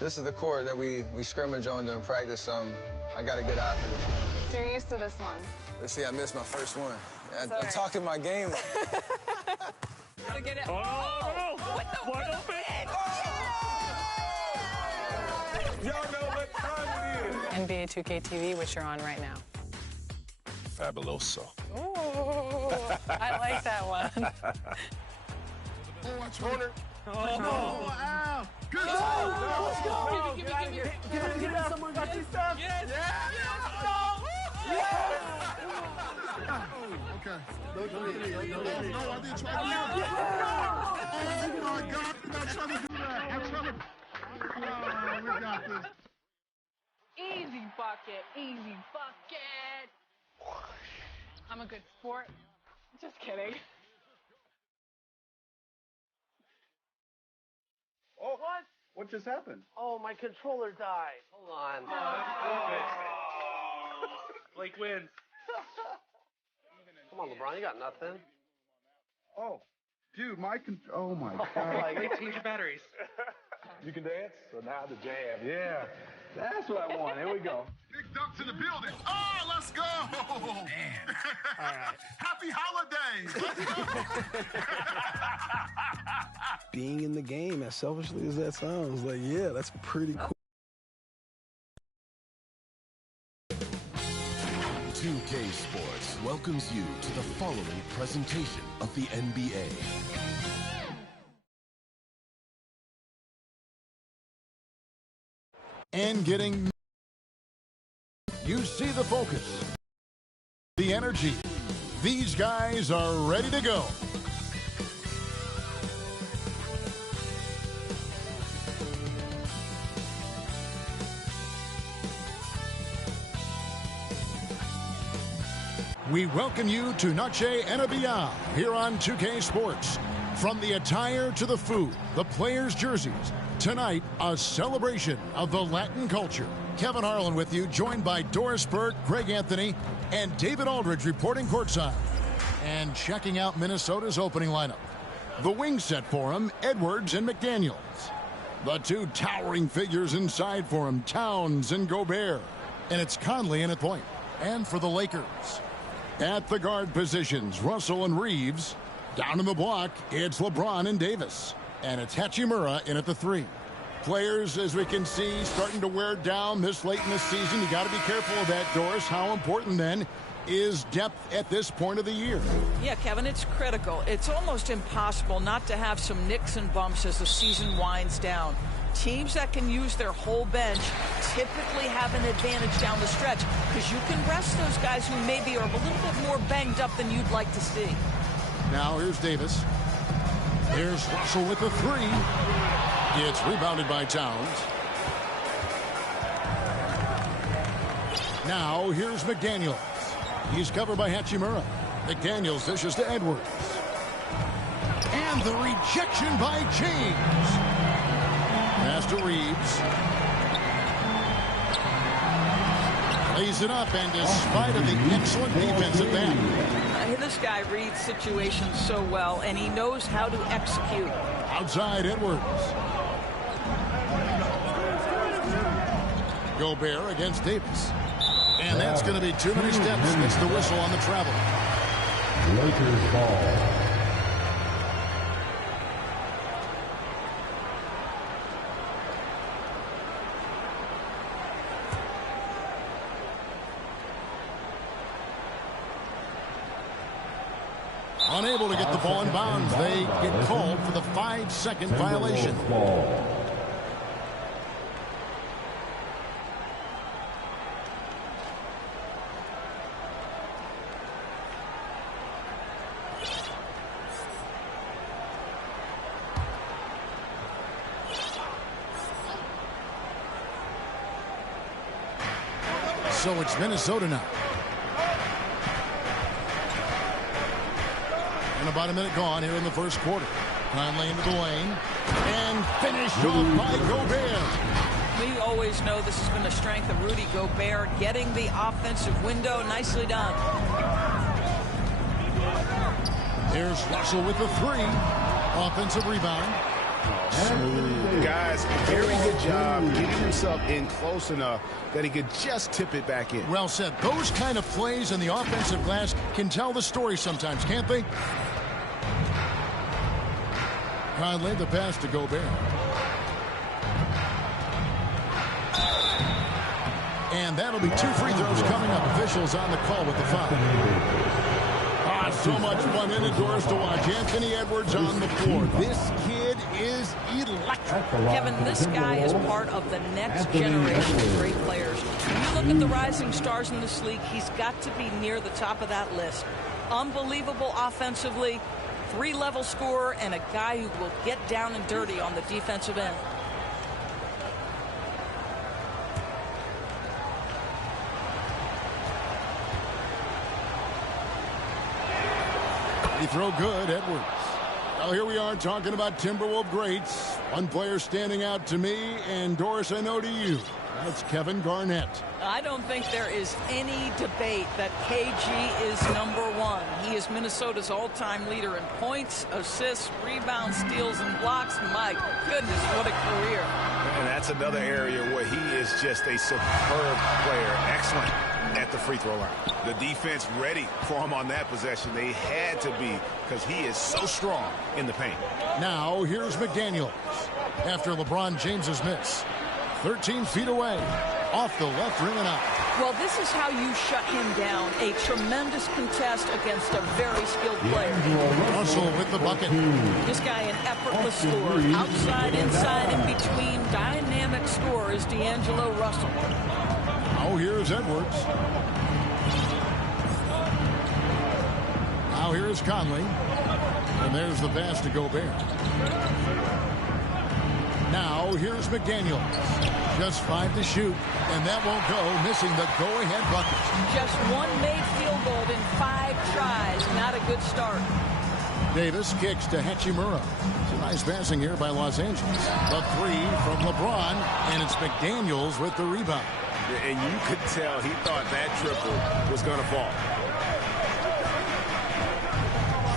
This is the court that we scrimmage on during practice. I got to get out there. So you're used to this one. Let's see, I missed my first one. I'm talking my game. Gotta get it. Oh, with the wide open. Y'all know what time it is. NBA 2K TV, which you're on right now. Fabuloso. Ooh, I like that one. Watch corner. Oh, no. Ow. Good No, job. no, Let's go. no, Give get out of here. it. Give it. Someone got your stuff. Yes. Okay. No, I didn't try to do that. Oh, my God. I'm not trying to do that. I'm trying to. Oh, we got this. Easy bucket. Easy bucket. I'm a good sport. Just kidding. Oh, what? What just happened? Oh, my controller died. Hold on. Blake wins. Come on, LeBron, you got nothing. Oh, dude, oh my God. Change your batteries. You can dance? So now the jam. Yeah. That's what I want. Here we go. Big dunk to the building. Oh, let's go. Man. All right. Happy holidays. Let's go. Being in the game, as selfishly as that sounds, like, yeah, that's pretty cool. 2K Sports welcomes you to the following presentation of the NBA. And getting, you see the focus, the energy. These guys are ready to go. We welcome you to Noche NBA here on 2K Sports. From the attire to the food, the players' jerseys, tonight a celebration of the Latin culture. Kevin Harlan with you, joined by Doris Burke, Greg Anthony, and David Aldridge reporting courtside. And checking out Minnesota's opening lineup. The wing set for him, Edwards and McDaniels. The two towering figures inside for him, Towns and Gobert. And it's Conley in at point. And for the Lakers, at the guard positions, Russell and Reeves. Down in the block, it's LeBron and Davis. And it's Hachimura in at the 3. Players, as we can see, starting to wear down this late in the season. You got to be careful of that, Doris. How important, then, is depth at this point of the year? Yeah, Kevin, it's critical. It's almost impossible not to have some nicks and bumps as the season winds down. Teams that can use their whole bench typically have an advantage down the stretch because you can rest those guys who maybe are a little bit more banged up than you'd like to see. Now here's Davis. Here's Russell with the 3. It's rebounded by Towns. Now here's McDaniels. He's covered by Hachimura. McDaniels dishes to Edwards. And the rejection by James. Pass to Reeves. Lays it up, and despite of the excellent defense at that. This guy reads situations so well, and he knows how to execute. Outside Edwards. Gobert against Davis. And that's going to be too many steps. It's the whistle on the travel. Lakers ball. Unable to get the ball in bounds. They get called for the 5-second violation. So it's Minnesota now. And about a minute gone here in the first quarter. Conley into the lane. And finished off by Gobert. We always know this has been the strength of Rudy Gobert, getting the offensive window. Nicely done. Here's Russell with the 3. Offensive rebound. Smooth. Guys, very good job getting himself in close enough that he could just tip it back in. Well said. Those kind of plays in the offensive glass can tell the story sometimes, can't they? Conley, the pass to Gobert. And that'll be 2 free throws coming up. Officials on the call with the foul. So much fun indoors to watch. Anthony Edwards on the floor. This kid is electric. Kevin, this guy is part of the next generation of great players. When you look at the rising stars in this league, he's got to be near the top of that list. Unbelievable offensively, 3-level scorer, and a guy who will get down and dirty on the defensive end. He throw good, Edwards. Well, here we are talking about Timberwolves greats. One player standing out to me, and Doris, I know to you. That's Kevin Garnett. I don't think there is any debate that KG is #1. He is Minnesota's all-time leader in points, assists, rebounds, steals, and blocks. My goodness, what a career. And that's another area where he is just a superb player. Excellent at the free throw line. The defense ready for him on that possession. They had to be, because he is so strong in the paint. Now here's McDaniels after LeBron James's miss. 13 feet away, off the left rim and out. Well, this is how you shut him down. A tremendous contest against a very skilled player. Russell with the bucket. This guy an effortless scorer. Outside, inside, in between. Dynamic scorer is D'Angelo Russell. Now here's Edwards. Now here's Conley. And there's the pass to Gobert. Now here's McDaniels. Just 5 to shoot, and that won't go, missing the go-ahead bucket. Just 1 made field goal in 5 tries. Not a good start. Davis kicks to Hachimura. Some nice passing here by Los Angeles. The 3 from LeBron, and it's McDaniels with the rebound. And you could tell he thought that triple was going to fall.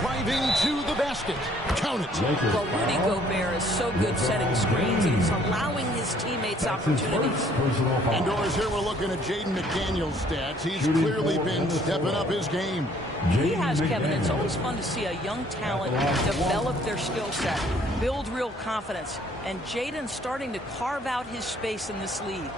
Driving to the basket. Count it. Well, Rudy Gobert is so good setting screens, and he's allowing his teammates opportunities. And Doris, here we're looking at Jaden McDaniels' stats. He's clearly been stepping up his game. He has, Kevin. It's always fun to see a young talent develop their skill set, build real confidence, and Jaden's starting to carve out his space in this league.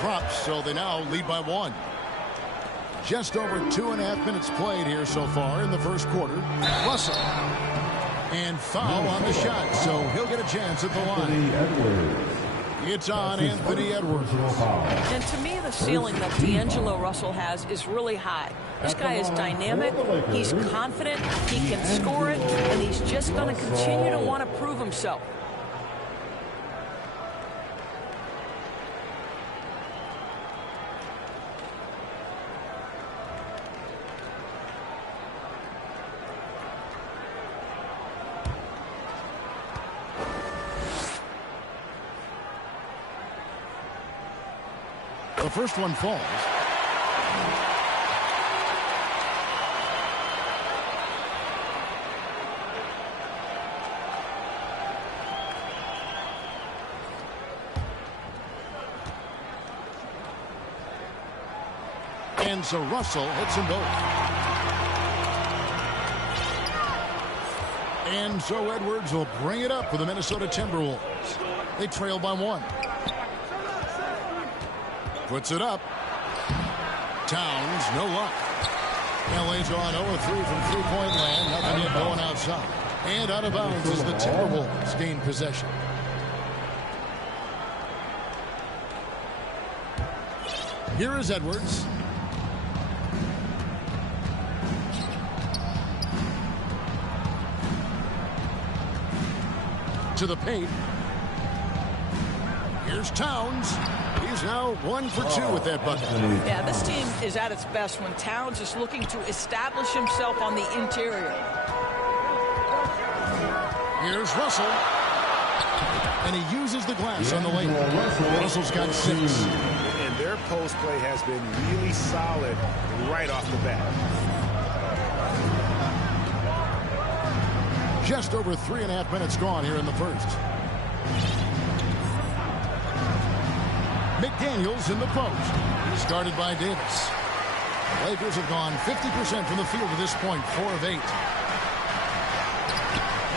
Drops, so they now lead by 1. Just over 2.5 minutes played here so far in the first quarter. Russell. And foul on the shot, so he'll get a chance at the line. It's on Anthony Edwards. And to me, the ceiling that D'Angelo Russell has is really high. This guy is dynamic, he's confident, he can score it, and he's just going to continue to want to prove himself. The first one falls. And so Russell hits them both. And so Edwards will bring it up for the Minnesota Timberwolves. They trail by 1. Puts it up. Towns, no luck. LA's on 0-3 from three-point land. Nothing yet going outside. And out of bounds as the Timberwolves gain possession. Here is Edwards. To the paint. Here's Towns. He's now 1 for 2 with that bucket. Yeah, this team is at its best when Towns is looking to establish himself on the interior. Here's Russell. And he uses the glass on the lane. Russell's got 6. And their post play has been really solid right off the bat. Just over 3.5 minutes gone here in the first. McDaniels in the post. He's guarded by Davis. Lakers have gone 50% from the field at this point, 4 of 8.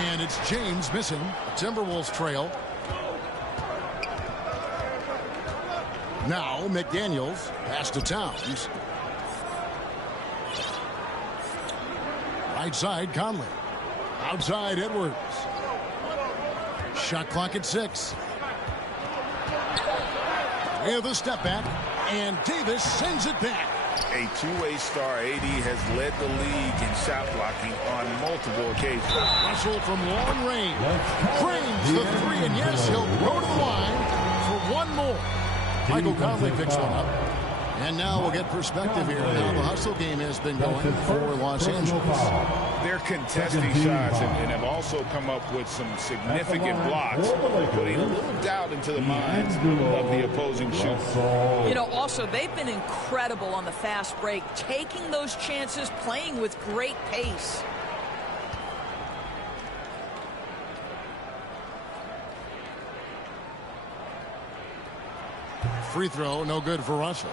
And it's James missing. Timberwolves trail. Now McDaniels pass to Towns. Right side Conley. Outside Edwards. Shot clock at 6. With a step back. And Davis sends it back. A two-way star, AD has led the league in shot blocking on multiple occasions. Russell from long range. Drains the 3, and yes, he'll go to the line for one more. Michael Conley picks one up. And now we'll get perspective here on how the hustle game has been going for Los Angeles. They're contesting shots and have also come up with some significant blocks, putting a little doubt into the minds of the opposing shooter. You know, also, they've been incredible on the fast break, taking those chances, playing with great pace. Free throw, no good for Russell.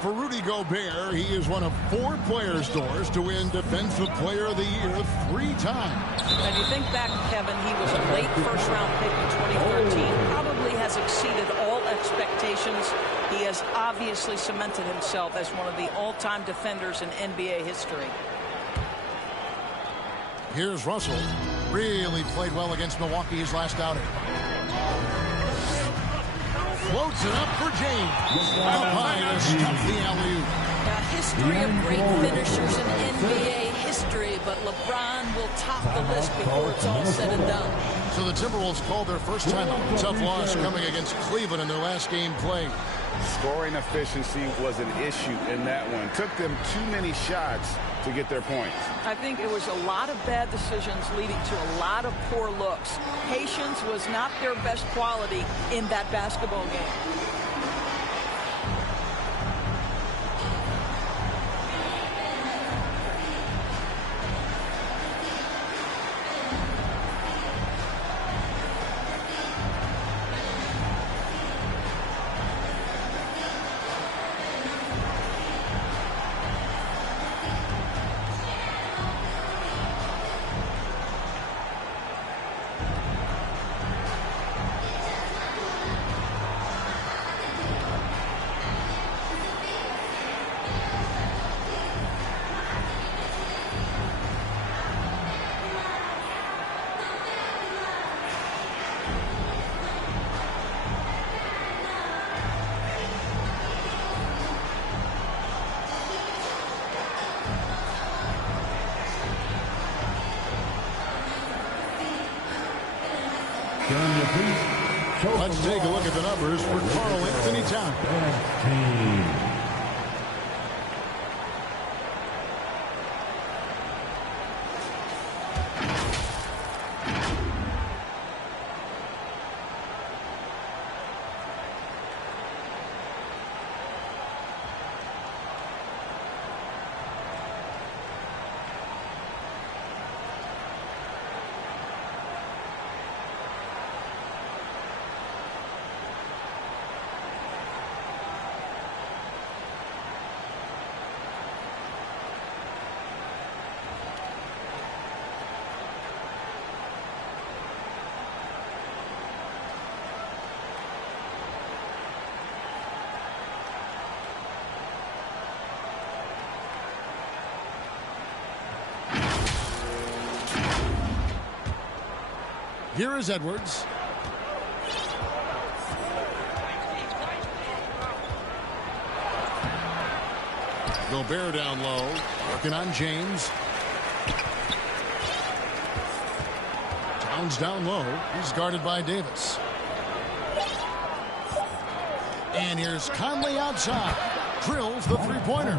For Rudy Gobert, he is one of 4 players, Doors, to win Defensive Player of the Year 3 times. And you think back, Kevin, he was a late first-round pick in 2013. Probably has exceeded all expectations. He has obviously cemented himself as one of the all-time defenders in NBA history. Here's Russell. Really played well against Milwaukee his last outing. Floats it up for James. Out high to stop the alley-oop. A history of great finishers in NBA history, but LeBron will top the list before it's all said and done. So the Timberwolves called their first timeout. Tough loss coming against Cleveland in their last game played. Scoring efficiency was an issue in that one. Took them too many shots to get their points. I think it was a lot of bad decisions leading to a lot of poor looks. Patience was not their best quality in that basketball game. Let's take a look at the numbers for Karl Anthony Towns. Here is Edwards. Gobert down low, working on James. Towns down low. He's guarded by Davis. And here's Conley outside. drills the three-pointer.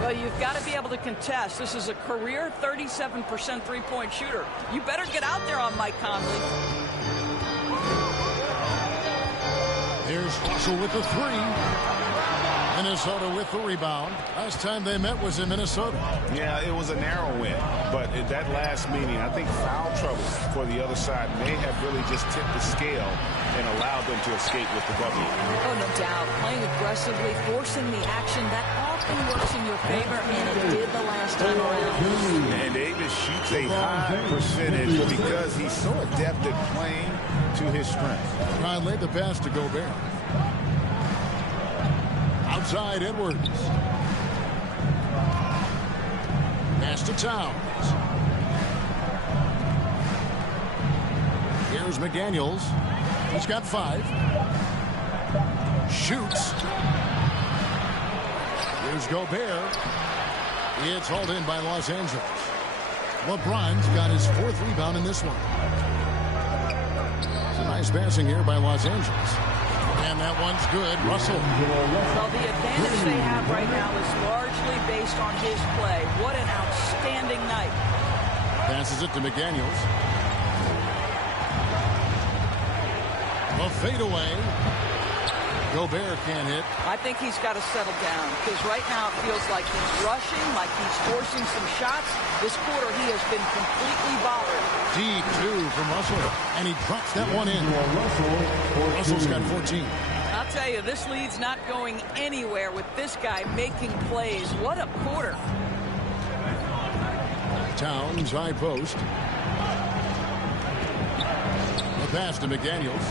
Well, you've got to be able to contest. This is a career 37% three-point shooter. You better get out there on Mike Conley. Here's Russell with the three. Minnesota with the rebound. Last time they met was in Minnesota. Yeah, it was a narrow win. But in that last meeting, I think foul trouble for the other side may have really just tipped the scale and allowed them to escape with the bucket. Oh, no doubt. Playing aggressively, forcing the action, that often works in your favor, and it did the last time around. And Davis shoots a high percentage because he's so adept at playing to his strength. Conley the pass to Gobert. Outside Edwards. Pass to Towns. Here's McDaniels. He's got 5. Shoots. Here's Gobert. It's hauled in by Los Angeles. LeBron's got his 4th rebound in this one. It's a nice passing here by Los Angeles. And that one's good. Russell. Well, the advantage they have right now is largely based on his play. What an outstanding night. Passes it to McDaniels. A fadeaway. Gobert can't hit. I think he's got to settle down because right now it feels like he's rushing, like he's forcing some shots. This quarter he has been completely bothered. Deep 2 from Russell, and he drops that one in. Russell's got 14. I'll tell you, this lead's not going anywhere with this guy making plays. What a quarter. Towns, high post. The pass to McDaniels.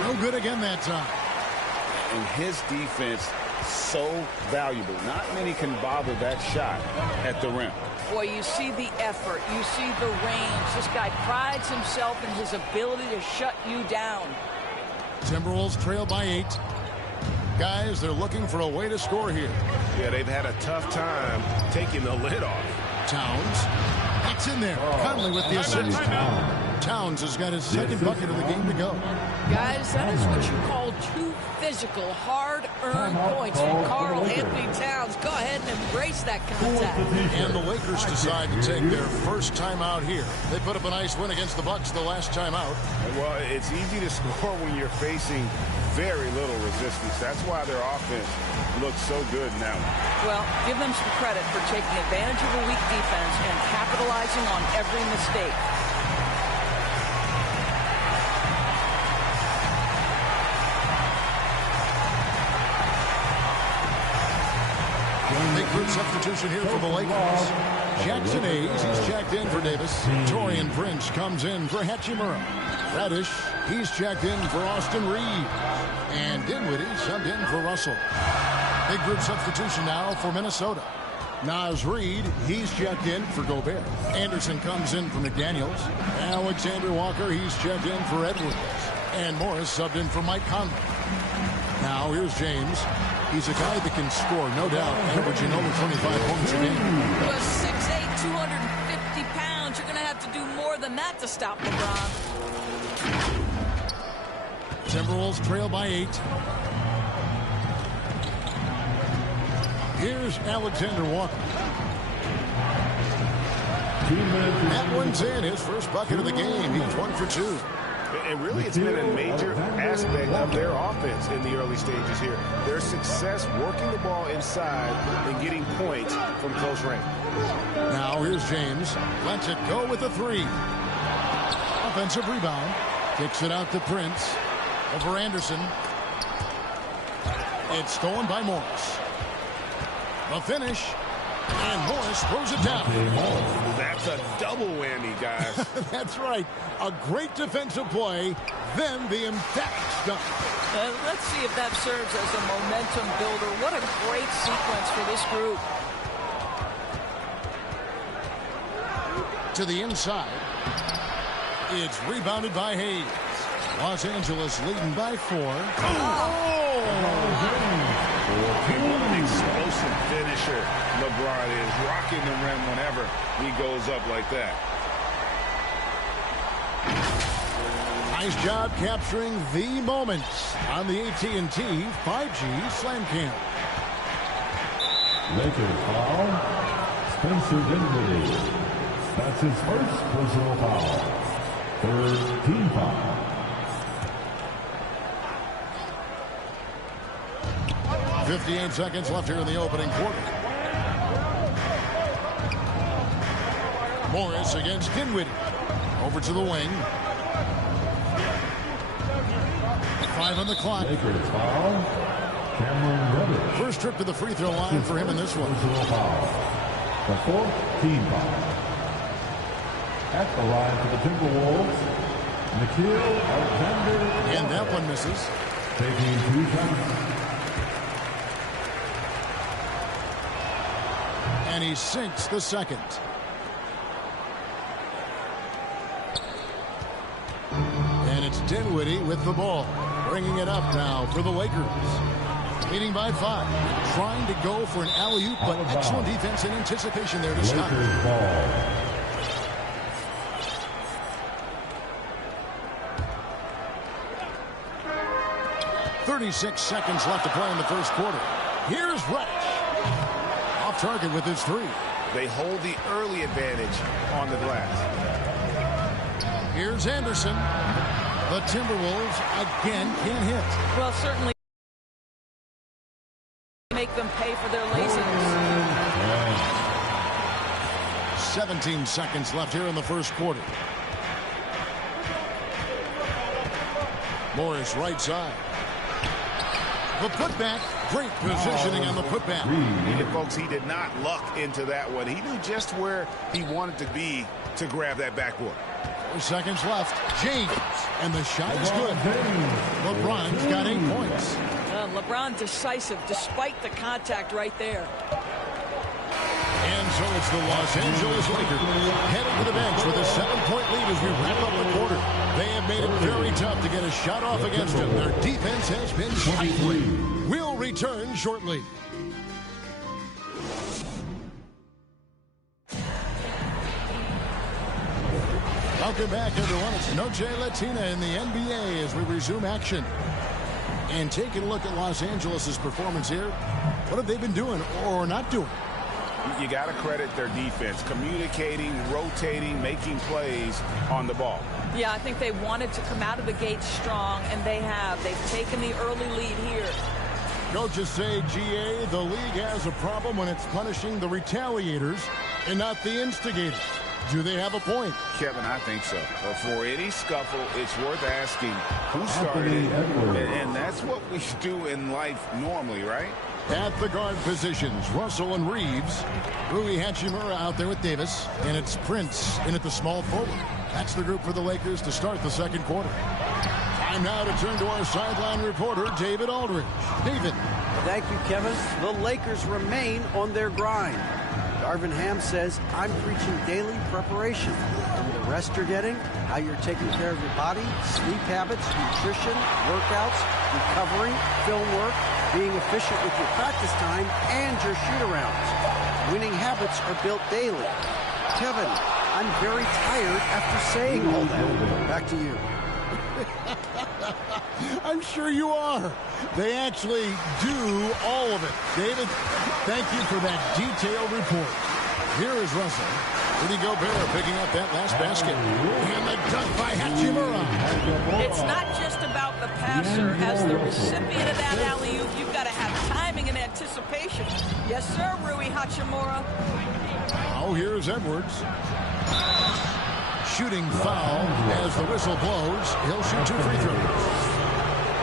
No good again that time. And his defense so valuable. Not many can bother that shot at the rim. Boy, you see the effort. You see the range. This guy prides himself in his ability to shut you down. Timberwolves trail by 8. Guys, they're looking for a way to score here. Yeah, they've had a tough time taking the lid off. Towns. It's in there. Conley with the assist. Towns has got his 2nd bucket of the game to go. Guys, that is what you call 2 physical, hard-earned points from Karl Anthony Towns. Go ahead and embrace that contact. And the Lakers decide to take their first time out here. They put up a nice win against the Bucks the last time out. Well, it's easy to score when you're facing very little resistance. That's why their offense looks so good now. Well, give them some credit for taking advantage of a weak defense and capitalizing on every mistake. Big group substitution here for the Lakers. Jackson Hayes, he's checked in for Davis. Torian Prince comes in for Hachimura. Radish, he's checked in for Austin Reeves. And Dinwiddie subbed in for Russell. Big group substitution now for Minnesota. Naz Reid, he's checked in for Gobert. Anderson comes in for McDaniels. Alexander Walker, he's checked in for Edwards. And Morris subbed in for Mike Conley. Now here's James. He's a guy that can score, no doubt, averaging over 25 points a game. Well, 6'8", 250 pounds. You're going to have to do more than that to stop LeBron. Timberwolves trail by 8. Here's Alexander Walker. That one's in, his first bucket of the game. He's 1 for 2. And really, it's been a major aspect of their offense in the early stages here. Their success working the ball inside and getting points from close range. Now here's James. Lets it go with a 3. Offensive rebound. Kicks it out to Prince. Over Anderson. It's stolen by Morris. The finish. And Morris throws it down. That's a double whammy, guys. That's right. A great defensive play, then the emphatic dunk. Let's see if that serves as a momentum builder. What a great sequence for this group. To the inside. It's rebounded by Hayes. Los Angeles leading by 4. What an explosive finisher LeBron is, rocking the rim whenever he goes up like that. Nice job capturing the moments on the AT&T 5G Slam Cam. Lakers foul. Spencer Dinwiddie. That's his first personal foul. Third team foul. 58 seconds left here in the opening quarter. Morris against Dinwiddie. Over to the wing. 5 on the clock. Lakers foul. Cameron Reddish. First trip to the free throw line for him in this one. Personal foul. The fourth team foul. At the line for the Timberwolves, Nikhil Alexander. And that one misses. Taking 2 shots. And he sinks the second. And it's Dinwiddie with the ball. Bringing it up now for the Lakers. Leading by 5. Trying to go for an alley-oop, but excellent defense and anticipation there to stop. Lakers ball. .36 seconds left to play in the first quarter. Here's Reddish. Off target with his 3. They hold the early advantage on the glass. Here's Anderson. The Timberwolves again can't hit. Well, certainly make them pay for their laziness. 17 seconds left here in the first quarter. Morris right side. The putback. Great positioning on the putback. And folks, he did not luck into that one. He knew just where he wanted to be to grab that backboard. 4 seconds left. James. And the shot is good. LeBron's got 8 points. LeBron decisive despite the contact right there. And so it's the Los Angeles Lakers heading to the bench with a 7-point lead as we wrap up the quarter. They have made it very tough to get a shot off against them. Their defense has been stifling. We'll return shortly. Welcome back, everyone. It's Noche Latina in the NBA as we resume action. And taking a look at Los Angeles' performance here, what have they been doing or not doing? You got to credit their defense, communicating, rotating, making plays on the ball. Yeah, I think they wanted to come out of the gate strong, and they have. They've taken the early lead here. Coaches say, GA, the league has a problem when it's punishing the retaliators and not the instigators. Do they have a point? Kevin, I think so. But for any scuffle, it's worth asking who started it. And that's what we do in life normally, right? At the guard positions, Russell and Reeves. Rui Hachimura out there with Davis. And it's Prince in at the small forward. That's the group for the Lakers to start the second quarter. Time now to turn to our sideline reporter, David Aldridge. David. Thank you, Kevin. The Lakers remain on their grind. Darvin Ham says, I'm preaching daily preparation. From the rest you're getting, how you're taking care of your body, sleep habits, nutrition, workouts, recovery, film work, being efficient with your practice time, and your shoot-arounds. Winning habits are built daily. Kevin, I'm very tired after saying all that. Back to you. I'm sure you are. They actually do all of it. David, thank you for that detailed report. Here is Russell. Rudy Gobert picking up that last basket. And the dunk by Hachimura. It's not just about the passer. As the recipient of that alley-oop, you've got to have timing and anticipation. Yes, sir, Rui Hachimura. Oh, here's Edwards. Shooting foul as the whistle blows. He'll shoot 2 free throws.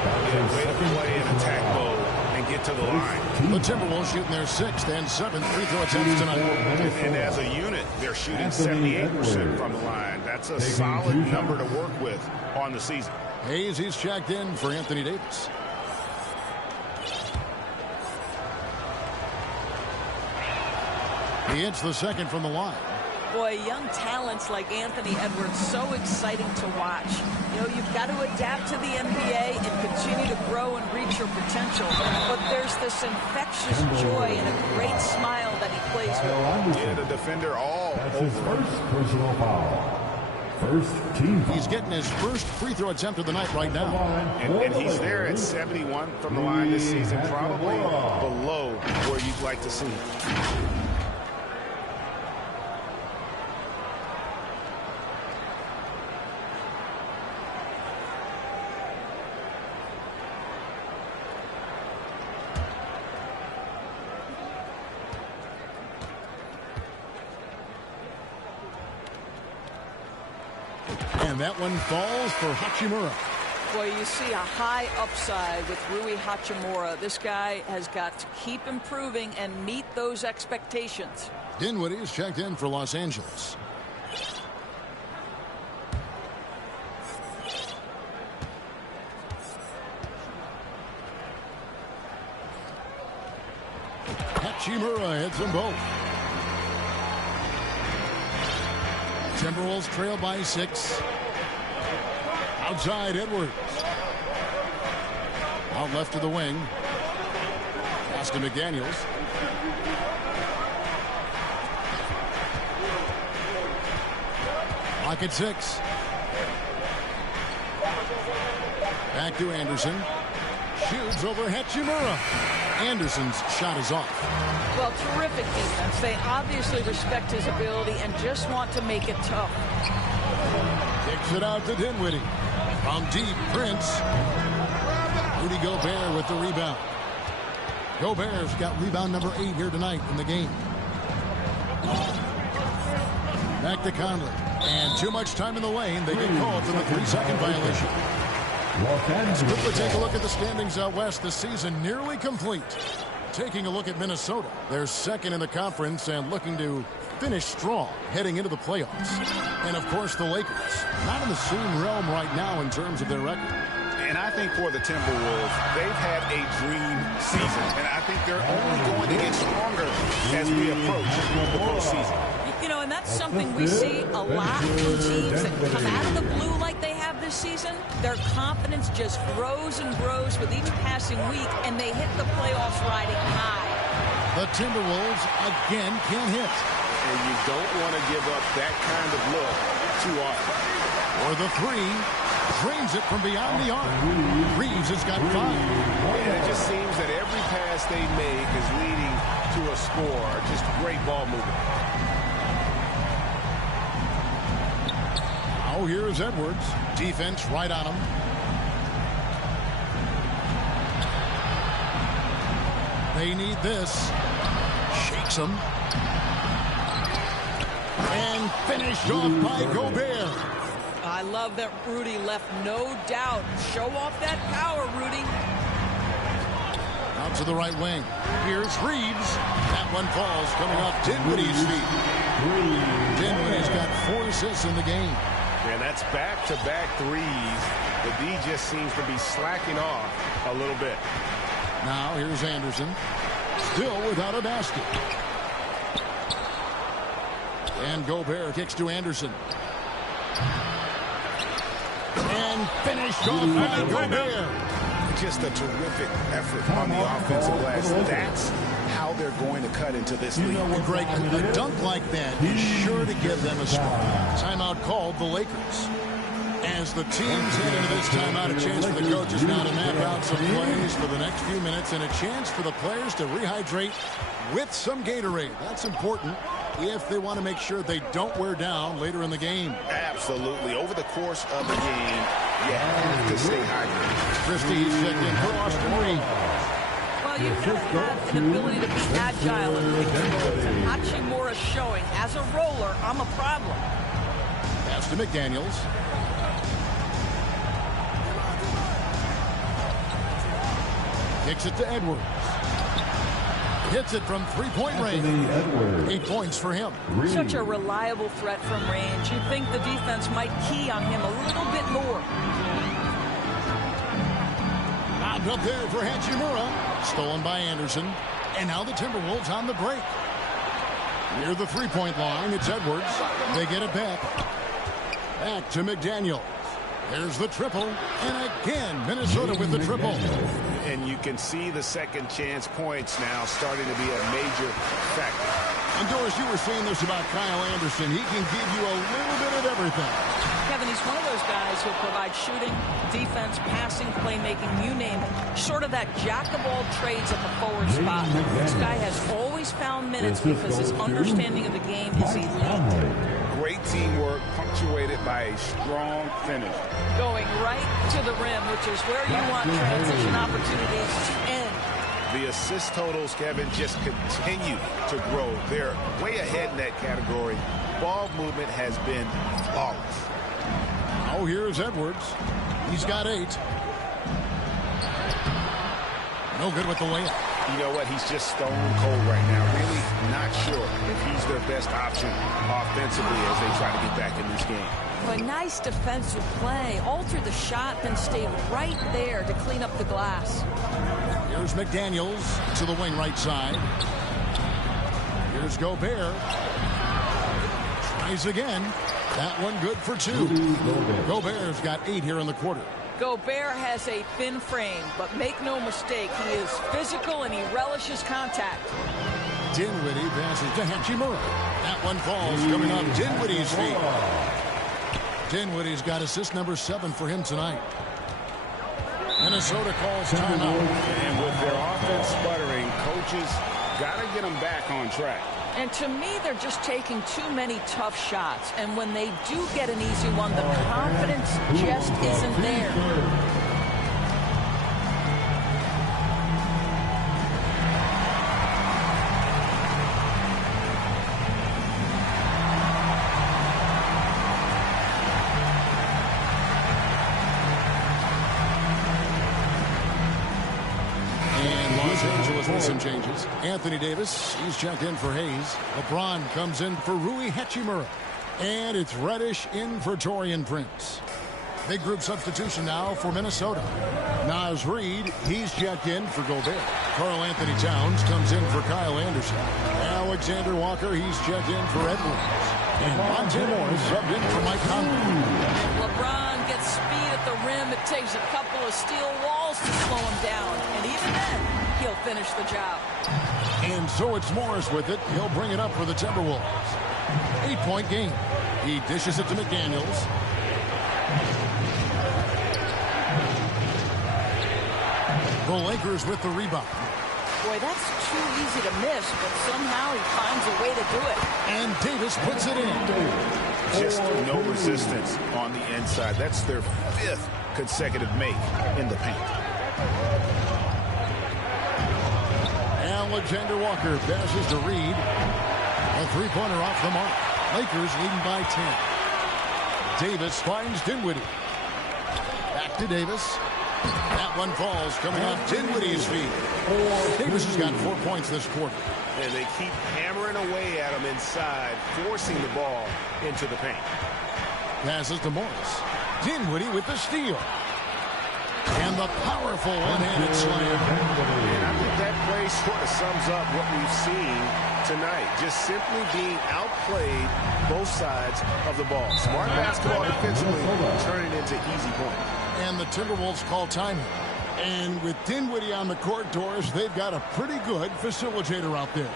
Yeah, way to play in attack mode and get to the line. The Timberwolves shooting their 6th and 7th free throw attempts tonight. And as a unit, they're shooting 78% from the line. That's a solid number to work with on the season. Hayes, he's checked in for Anthony Davis. He hits the second from the line. Boy, young talents like Anthony Edwards, so exciting to watch. You know, you've got to adapt to the NBA and continue to grow and reach your potential. But there's this infectious joy and a great smile that he plays with. Yeah, the defender all over. His first personal foul. First team foul. He's getting his first free throw attempt of the night right now. And he's there at 71 from the line this season, probably below where you'd like to see. And that one falls for Hachimura. Boy, you see a high upside with Rui Hachimura. This guy has got to keep improving and meet those expectations. Dinwiddie's checked in for Los Angeles. Hachimura hits them both. Timberwolves trail by 6. Outside Edwards. Out left to the wing. Pass to McDaniels. Clock at 6. Back to Anderson. Shoots over Hachimura. Anderson's shot is off. Well, terrific defense. They obviously respect his ability and just want to make it tough. Kicks it out to Dinwiddie. From deep, Prince. Rudy Gobert with the rebound. Gobert's got rebound number 8 here tonight in the game. Back to Conley. And too much time in the lane. They get called for the 3-second violation. Let's quickly take a look at the standings out west. The season nearly complete. Taking a look at Minnesota. They're second in the conference and looking to finish strong heading into the playoffs. And, of course, the Lakers. Not in the same realm right now in terms of their record. And I think for the Timberwolves, they've had a dream season. And I think they're only going to get stronger as we approach the postseason. You know, and that's something we see a lot from teams that come out of the blue like they have this season. Their confidence just grows and grows with each passing week, and they hit the playoffs riding high. The Timberwolves again can't hit. And you don't want to give up that kind of look too often. Or the 3. Drains it from beyond the arc. Reeves has got 5. And it just seems that every pass they make is leading to a score. Just great ball movement. Now here's Edwards. Defense right on him. They need this. Shakes him. And finished off by Gobert. I love that Rudy left no doubt. Show off that power, Rudy. Out to the right wing. Here's Reeves. That one falls coming off Dinwiddie's feet. Dinwiddie's got 4 assists in the game. And that's back-to-back threes. The D just seems to be slacking off a little bit. Now here's Anderson. Still without a basket. And Gobert kicks to Anderson. And finished off by Gobert. Just a terrific effort on the offensive glass. That's how they're going to cut into this league. Greg, a dunk like that is sure to give them a spark. Timeout called the Lakers. As the teams head into this timeout, a chance for the coaches now to map out some plays for the next few minutes and a chance for the players to rehydrate with some Gatorade. That's important if they want to make sure they don't wear down later in the game. Absolutely. Over the course of the game, you have to stay hydrated. Christie's checked in for Austin Reeves. Well, you've got to have an ability to be agile and pick and rolls. And Hachimura's showing, as a roller, I'm a problem. Pass to McDaniels. Kicks it to Edwards. Hits it from three-point range. 8 points for him. Such a reliable threat from range. You'd think the defense might key on him a little bit more. Bobbed up there for Hachimura. Stolen by Anderson. And now the Timberwolves on the break. Near the three-point line, it's Edwards. They get it back. Back to McDaniel. There's the triple. And again, Minnesota with the triple. And you can see the second chance points now starting to be a major factor. And Doris, you were saying this about Kyle Anderson. He can give you a little bit of everything. Kevin, he's one of those guys who'll provide shooting, defense, passing, playmaking, you name it. Sort of that jack of all trades at the forward spot. This guy has always found minutes because his understanding of the game is elite. Great teamwork punctuated by a strong finish. Going right to the rim, which is where you want transition opportunities to end. The assist totals, Kevin, just continue to grow. They're way ahead in that category. Ball movement has been flawless. Oh, here's Edwards. He's got 8. No good with the layup. You know what? He's just stone cold right now. Really not sure if he's their best option offensively as they try to get back in this game. A nice defensive play. Altered the shot, then stayed right there to clean up the glass. Here's McDaniels to the wing right side. Here's Gobert. Tries again. That one good for 2. Gobert's got 8 here in the quarter. Gobert has a thin frame, but make no mistake, he is physical and he relishes contact. Dinwiddie passes to Hachimura. That one falls coming on Dinwiddie's feet. Dinwiddie's got assist number 7 for him tonight. Minnesota calls timeout. And with their offense sputtering, coaches got to get them back on track. And to me, they're just taking too many tough shots. And when they do get an easy one, the confidence just isn't there. With some changes. Anthony Davis, he's checked in for Hayes. LeBron comes in for Rui Hachimura. And it's Reddish in for Taurean Prince. Big group substitution now for Minnesota. Naz Reid, he's checked in for Gobert. Karl Anthony Towns comes in for Kyle Anderson. Alexander Walker, he's checked in for Edwards. And Monte Morris subbed in for Mike Conley. LeBron gets speed at the rim. It takes a couple of steel walls to slow him down. And even then, he'll finish the job. And so it's Morris with it. He'll bring it up for the Timberwolves. 8-point game. He dishes it to McDaniels. The Lakers with the rebound. Boy, that's too easy to miss, but somehow he finds a way to do it. And Davis puts it in. Just no resistance on the inside. That's their 5th consecutive make in the paint. Alexander Walker passes to Reed. A three-pointer off the mark. Lakers leading by 10. Davis finds Dinwiddie. Back to Davis. That one falls coming off Dinwiddie's feet. Davis has got 4 points this quarter. And they keep hammering away at him inside, forcing the ball into the paint. Passes to Morris. Dinwiddie with the steal. And the powerful one-handed slam. And I think that play sort of sums up what we've seen tonight. Just simply being outplayed both sides of the ball. Smart basketball defensively, turning into easy points. And the Timberwolves call timeout. And with Dinwiddie on the court, Doris, they've got a pretty good facilitator out there.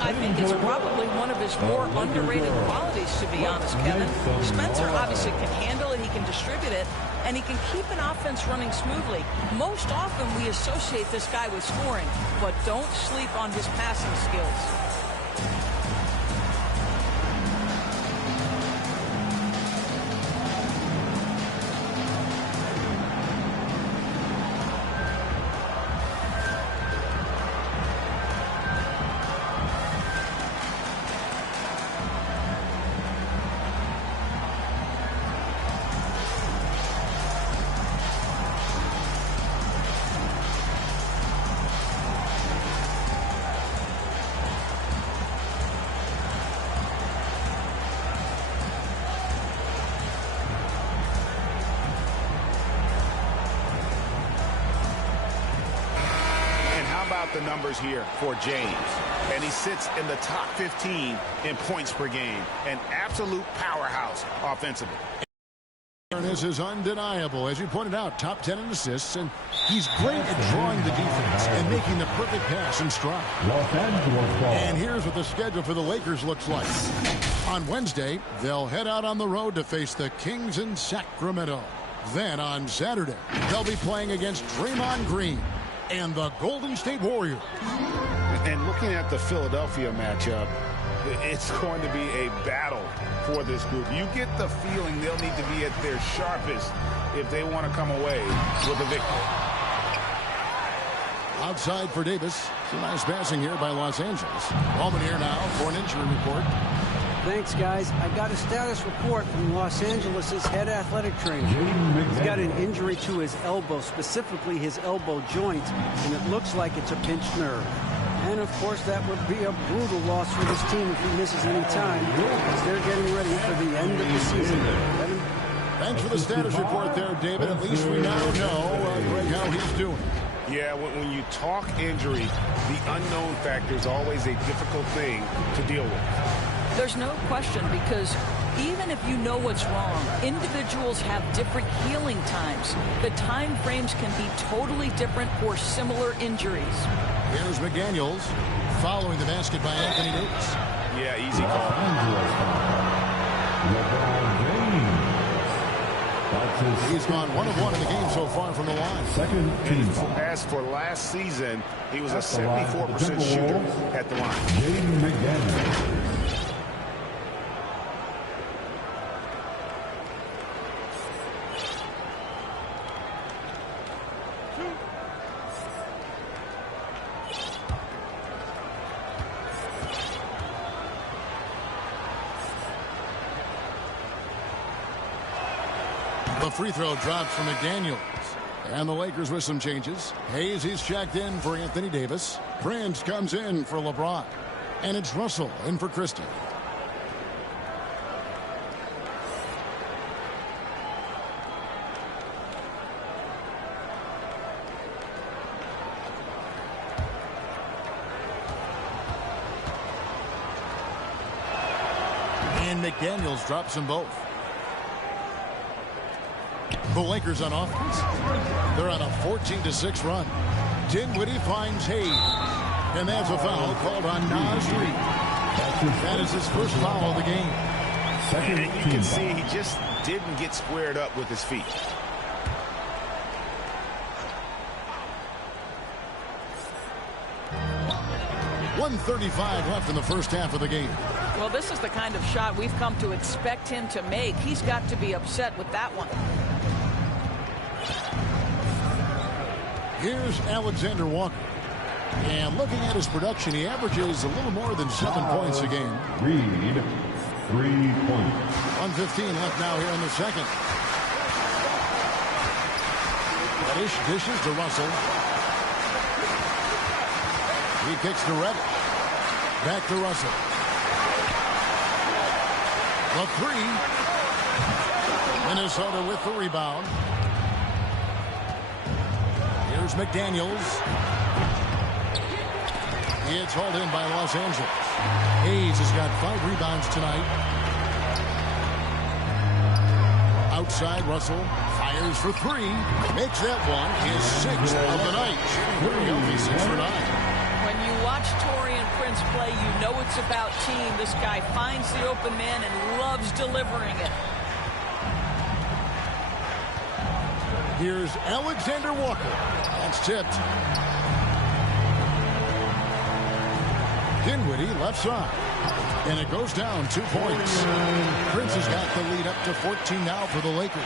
I think it's probably one of his more underrated qualities, to be honest, Kevin. Spencer obviously can handle it, he can distribute it, and he can keep an offense running smoothly. Most often we associate this guy with scoring, but don't sleep on his passing skills. The numbers here for James, and he sits in the top 15 in points per game, an absolute powerhouse offensively. This is undeniable. As you pointed out, top 10 in assists, and he's great at drawing the defense and making the perfect pass in stride. And here's what the schedule for the Lakers looks like. On Wednesday, they'll head out on the road to face the Kings in Sacramento. Then on Saturday, they'll be playing against Draymond Green and the Golden State Warriors. And looking at the Philadelphia matchup, it's going to be a battle for this group. You get the feeling they'll need to be at their sharpest if they want to come away with a victory. Outside for Davis. Some nice passing here by Los Angeles. Ballman here now for an injury report. Thanks, guys. I got a status report from Los Angeles' head athletic trainer. He's got an injury to his elbow, specifically his elbow joint, and it looks like it's a pinched nerve. And, of course, that would be a brutal loss for this team if he misses any time, as they're getting ready for the end of the season. Thanks for the status report there, David. At least we now know, Greg, how he's doing. Yeah, when you talk injury, the unknown factor is always a difficult thing to deal with. There's no question, because even if you know what's wrong, individuals have different healing times. The time frames can be totally different for similar injuries. Here's McDaniels following the basket by Anthony Davis. Yeah, easy call. He's gone 1 of 1 in the game so far from the line. Second team. As for last season, he was a 74% shooter at the line. Jaden McDaniels. The free throw drops from McDaniels. And the Lakers with some changes. Hayes, he's checked in for Anthony Davis. Prince comes in for LeBron. And it's Russell in for Christie. And McDaniels drops them both. The Lakers on offense. They're on a 14-6 run. Dinwiddie finds Hayes. And that's a foul called on Naz Reid. That is his first foul of the game. And you can see he just didn't get squared up with his feet. .135 left in the first half of the game. Well, this is the kind of shot we've come to expect him to make. He's got to be upset with that one. Here's Alexander Walker. And looking at his production, he averages a little more than 7 points a game. Reed, 3 points. 1:15 left now here in the second. Dishes to Russell. He kicks to Reddish. Back to Russell. The three. Minnesota with the rebound. Here's McDaniels. It's hauled in by Los Angeles. Hayes has got 5 rebounds tonight. Outside, Russell fires for 3. Makes that one his 6th of the night. Very healthy, 6 for 9. When you watch Taurean Prince play, you know it's about team. This guy finds the open man and loves delivering it. Here's Alexander Walker. That's tipped. Dinwiddie left side. And it goes down 2 points. Prince has got the lead up to 14 now for the Lakers.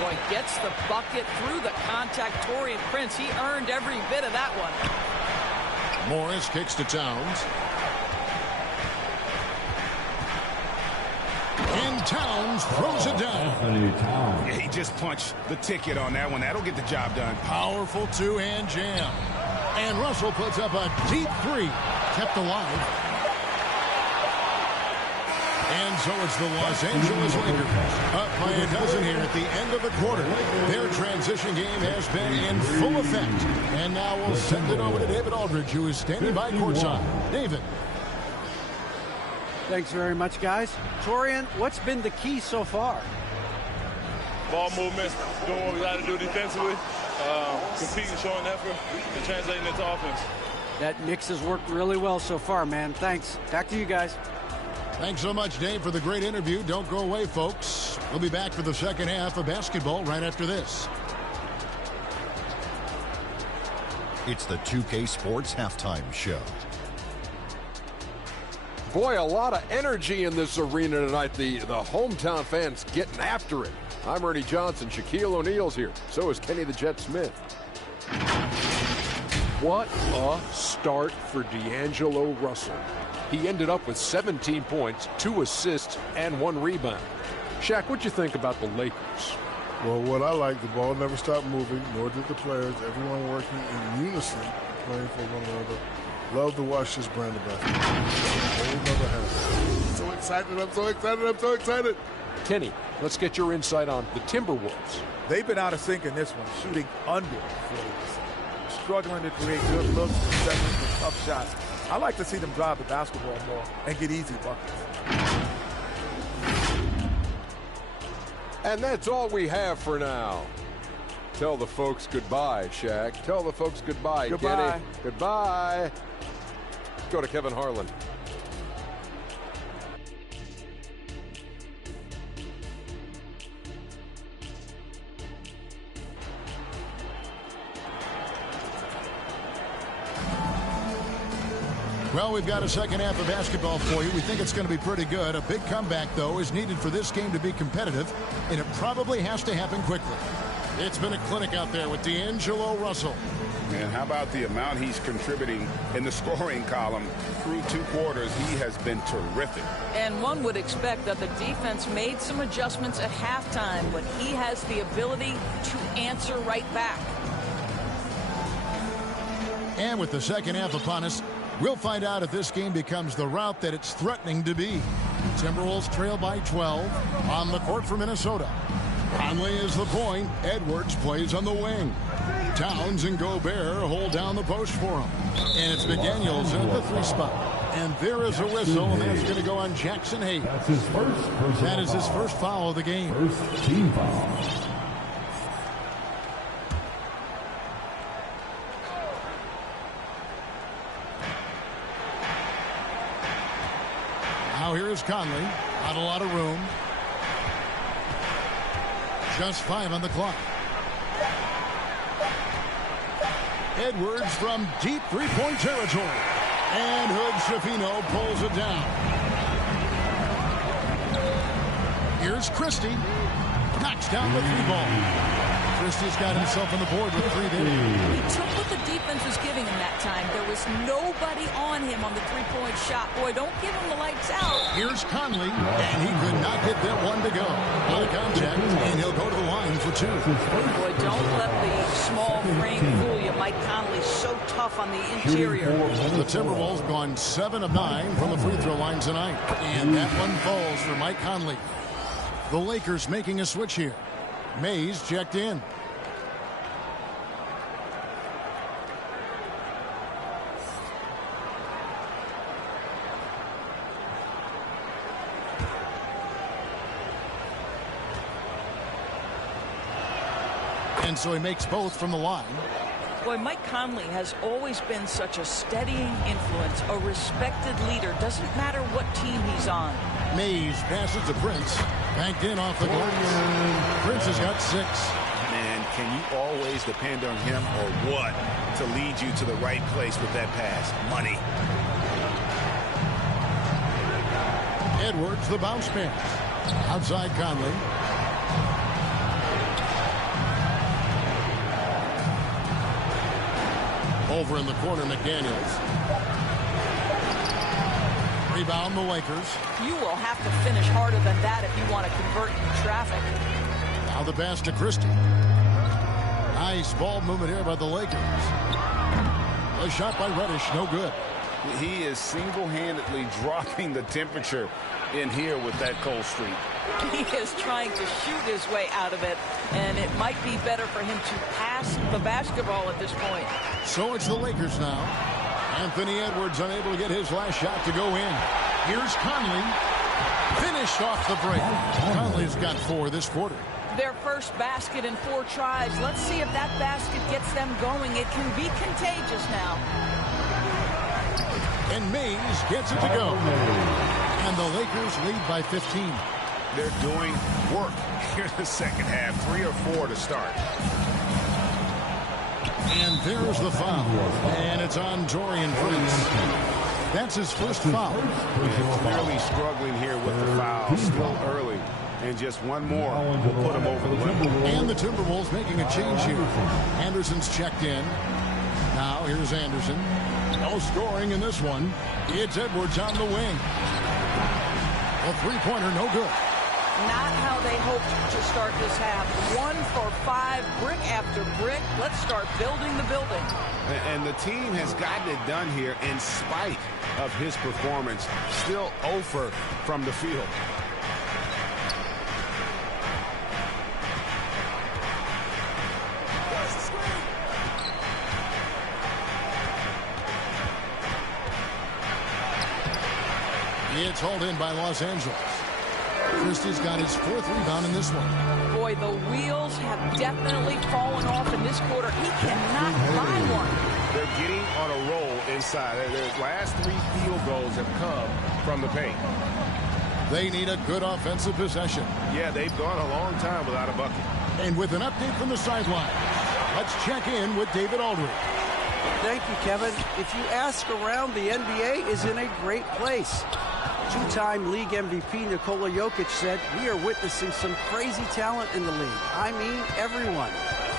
Boy, gets the bucket through the contact. Taurean Prince, he earned every bit of that one. Morris kicks to Towns. And Towns throws it down. Yeah, he just punched the ticket on that one. That'll get the job done. Powerful two-hand jam. And Russell puts up a deep 3. Kept alive. And so it's the Los Angeles Lakers up by a dozen here at the end of the quarter. Their transition game has been in full effect. And now we'll send it over to David Aldridge, who is standing by courtside. David. Thanks very much, guys. Taurean, what's been the key so far? ball movement, doing what we got to do defensively, competing, showing effort, and translating into offense. That mix has worked really well so far, man. Thanks. Back to you guys. Thanks so much, Dave, for the great interview. Don't go away, folks. We'll be back for the second half of basketball right after this. It's the 2K Sports Halftime Show. Boy, a lot of energy in this arena tonight. The hometown fans getting after it. I'm Ernie Johnson. Shaquille O'Neal's here. So is Kenny the Jet Smith. What a start for D'Angelo Russell. He ended up with 17 points, 2 assists, and 1 rebound. Shaq, what'd you think about the Lakers? Well, what I like, the ball never stopped moving, nor did the players. Everyone working in unison, playing for one another. Love to watch this brand of basketball. Whole nother half. So excited, I'm so excited, I'm so excited. Kenny, let's get your insight on the Timberwolves. They've been out of sync in this one, shooting under 40%. Struggling to create good looks, settling for tough shots. I like to see them drive the basketball more and get easy buckets. And that's all we have for now. Tell the folks goodbye, Shaq. Tell the folks goodbye, Goodbye. Kenny. Goodbye. Go to Kevin Harlan. Well, we've got a second half of basketball for you. We think it's going to be pretty good. A big comeback, though, is needed for this game to be competitive, and it probably has to happen quickly. It's been a clinic out there with D'Angelo Russell. And how about the amount he's contributing in the scoring column through 2 quarters? He has been terrific. And one would expect that the defense made some adjustments at halftime, but he has the ability to answer right back. And with the second half upon us, we'll find out if this game becomes the route that it's threatening to be. Timberwolves trail by 12 on the court for Minnesota. Conley is the point. Edwards plays on the wing. Towns and Gobert hold down the post for him. And it's McDaniels at the 3 spot. And there is a whistle, and that's going to go on Jackson Hayes. That's his first. That is his first foul of the game. First team foul. Now here is Conley. Not a lot of room. Just 5 on the clock. Edwards from deep three-point territory. And Hood-Schifino pulls it down. Here's Christie. Knocks down the 3 ball. Christie's got himself on the board with 3 there. He took what the defense was giving him that time. There was nobody on him on the 3-point shot. Boy, don't give him the lights out. Here's Conley, and he could not get that one to go. Out of contact, and he'll go to the line for 2. Boy, don't let the small frame fool you. Mike Conley's so tough on the interior. The Timberwolves gone 7 of 9 from the free throw line tonight. And that one falls for Mike Conley. The Lakers making a switch here. Mays checked in. And so he makes both from the line. Boy, Mike Conley has always been such a steadying influence, a respected leader. Doesn't matter what team he's on. Mays passes to Prince. Banked in off the glass. Prince has got 6. Man, can you always depend on him or what to lead you to the right place with that pass? Money. Edwards, the bounce pass. Outside Conley. Over in the corner, McDaniels. Rebound the Lakers. You will have to finish harder than that if you want to convert in traffic. Now the pass to Christie. Nice ball movement here by the Lakers. A shot by Reddish, no good. He is single-handedly dropping the temperature in here with that cold streak. He is trying to shoot his way out of it, and it might be better for him to pass the basketball at this point. So it's the Lakers now. Anthony Edwards unable to get his last shot to go in. Here's Conley. Finished off the break. Conley's got 4 this quarter. their first basket in 4 tries. Let's see if that basket gets them going. It can be contagious now. And Mays gets it to go. And the Lakers lead by 15. They're doing work here in the second half. 3 or 4 to start. And there's the foul. And it's on Taurean Prince. That's his first foul. Clearly struggling here with the foul. Still early. And just one more will put him over the limit. And the Timberwolves making a change here. Anderson's checked in. Now here's Anderson. No scoring in this one. It's Edwards on the wing. A three-pointer, no good. Not how they hoped to start this half. 1 for 5, brick after brick. Let's start building the building. And the team has gotten it done here in spite of his performance. Still 0 from the field. It's hauled in by Los Angeles. Christie's got his 4th rebound in this one. Boy, the wheels have definitely fallen off in this quarter. He cannot buy one. They're getting on a roll inside. Their last 3 field goals have come from the paint. They need a good offensive possession. Yeah, they've gone a long time without a bucket. And with an update from the sideline, let's check in with David Aldridge. Thank you, Kevin. If you ask around, the NBA is in a great place. 2-time league MVP Nikola Jokic said, "We are witnessing some crazy talent in the league. I mean, everyone.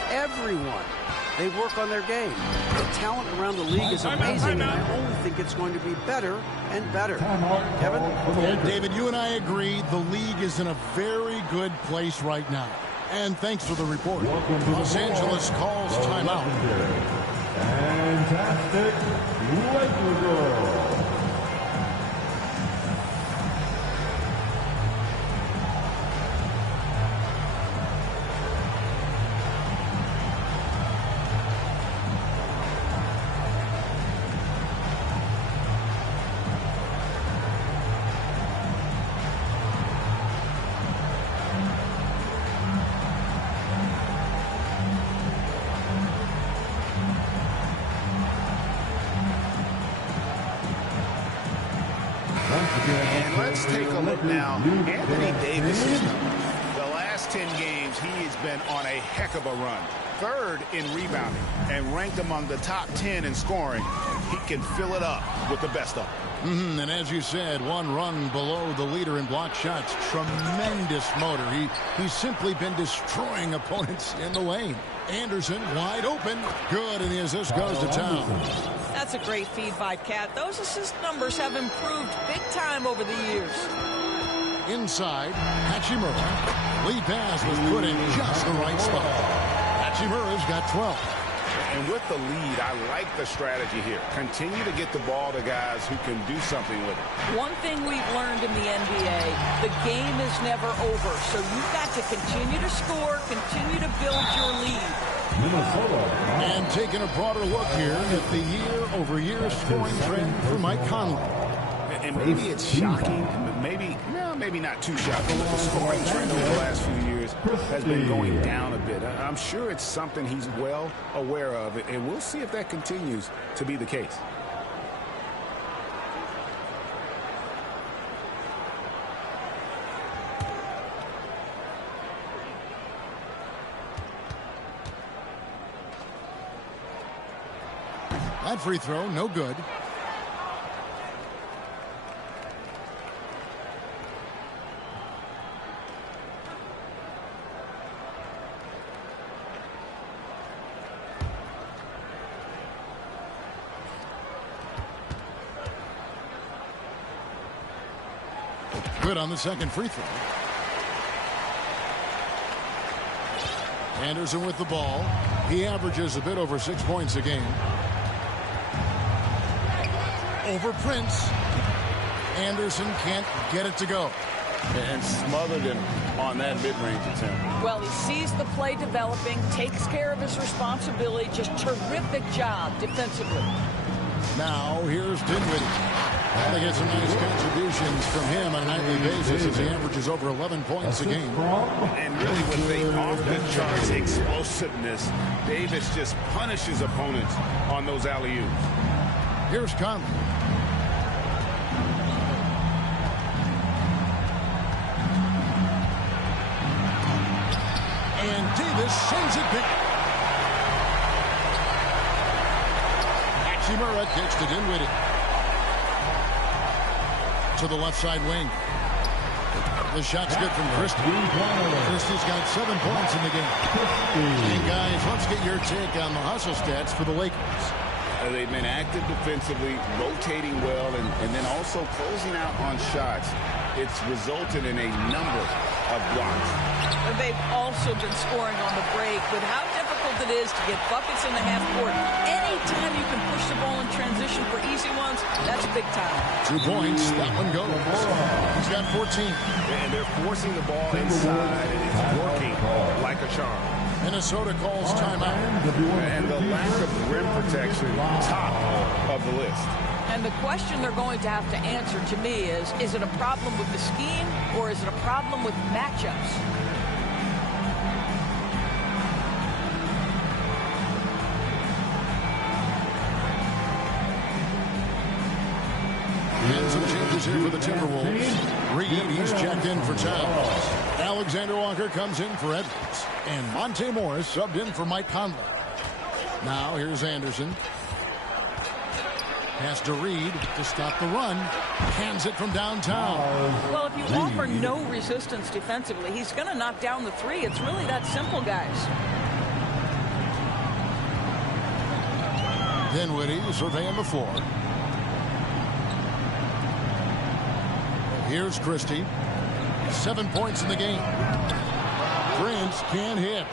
Everyone. They work on their game. The talent around the league is amazing, and I only think it's going to be better and better." Kevin? And David, you and I agree the league is in a very good place right now. And thanks for the report. Los Angeles calls timeout. Fantastic Laker girl. And let's take a look now. Anthony Davis is the last 10 games he has been on a heck of a run. 3rd in rebounding and ranked among the top 10 in scoring. He can fill it up with the best of them. And as you said, 1 rung below the leader in block shots. Tremendous motor. He's simply been destroying opponents in the lane. Anderson wide open. Good, and the assist goes to town. That's a great feed by Cat. Those assist numbers have improved big time over the years. Inside, Hachimura. Lead pass was put in just the right spot. Hachimura's got 12. And with the lead, I like the strategy here. Continue to get the ball to guys who can do something with it. One thing we've learned in the NBA, the game is never over. So you've got to continue to score, continue to build your lead. And taking a broader look here at the year-over-year scoring trend for Mike Conley. And maybe it's shocking, maybe not too shocking, but the scoring trend over the last few years has been going down a bit. I'm sure it's something he's well aware of, and we'll see if that continues to be the case. That free throw, no good. Good on the second free throw. Anderson with the ball. He averages a bit over 6 points a game. Over Prince. Anderson can't get it to go. And smothered him on that mid-range attempt. Well, he sees the play developing, takes care of his responsibility. Just terrific job defensively. Now here's Dinwiddie. Well, they get some nice contributions from him on a nightly basis as he averages over 11 points a game. And really with the off-the-charts explosiveness, Davis just punishes opponents on those alley-oops. Here's Conley. And Davis sends it back. Hachimura kicks to Dinwiddie. To the left side wing. The shot's good from Christie. Christie's got 7 points in the game. And guys, let's get your take on the hustle stats for the Lakers. They've been active defensively, rotating well, and then also closing out on shots. It's resulted in a number of blocks. They've also been scoring on the break. With how difficult it is to get buckets in the half court, anytime you can push the ball in transition for easy ones, that's big time. 2 points. That one goes. He's got 14. And they're forcing the ball inside, and it's working like a charm. Minnesota calls timeout. And the lack of rim protection, top of the list. And the question they're going to have to answer to me is it a problem with the scheme or is it a problem with matchups? And some changes here for the Timberwolves. Reed, he's checked in for Towns. Alexander Walker comes in for Edwards. And Monte Morris subbed in for Mike Conley. Now here's Anderson. Pass to Reed to stop the run. Hands it from downtown. Well, if you offer no resistance defensively, he's going to knock down the three. It's really that simple, guys. Dinwiddie surveying the floor. Here's Christie. 7 points in the game. Prince can't hit.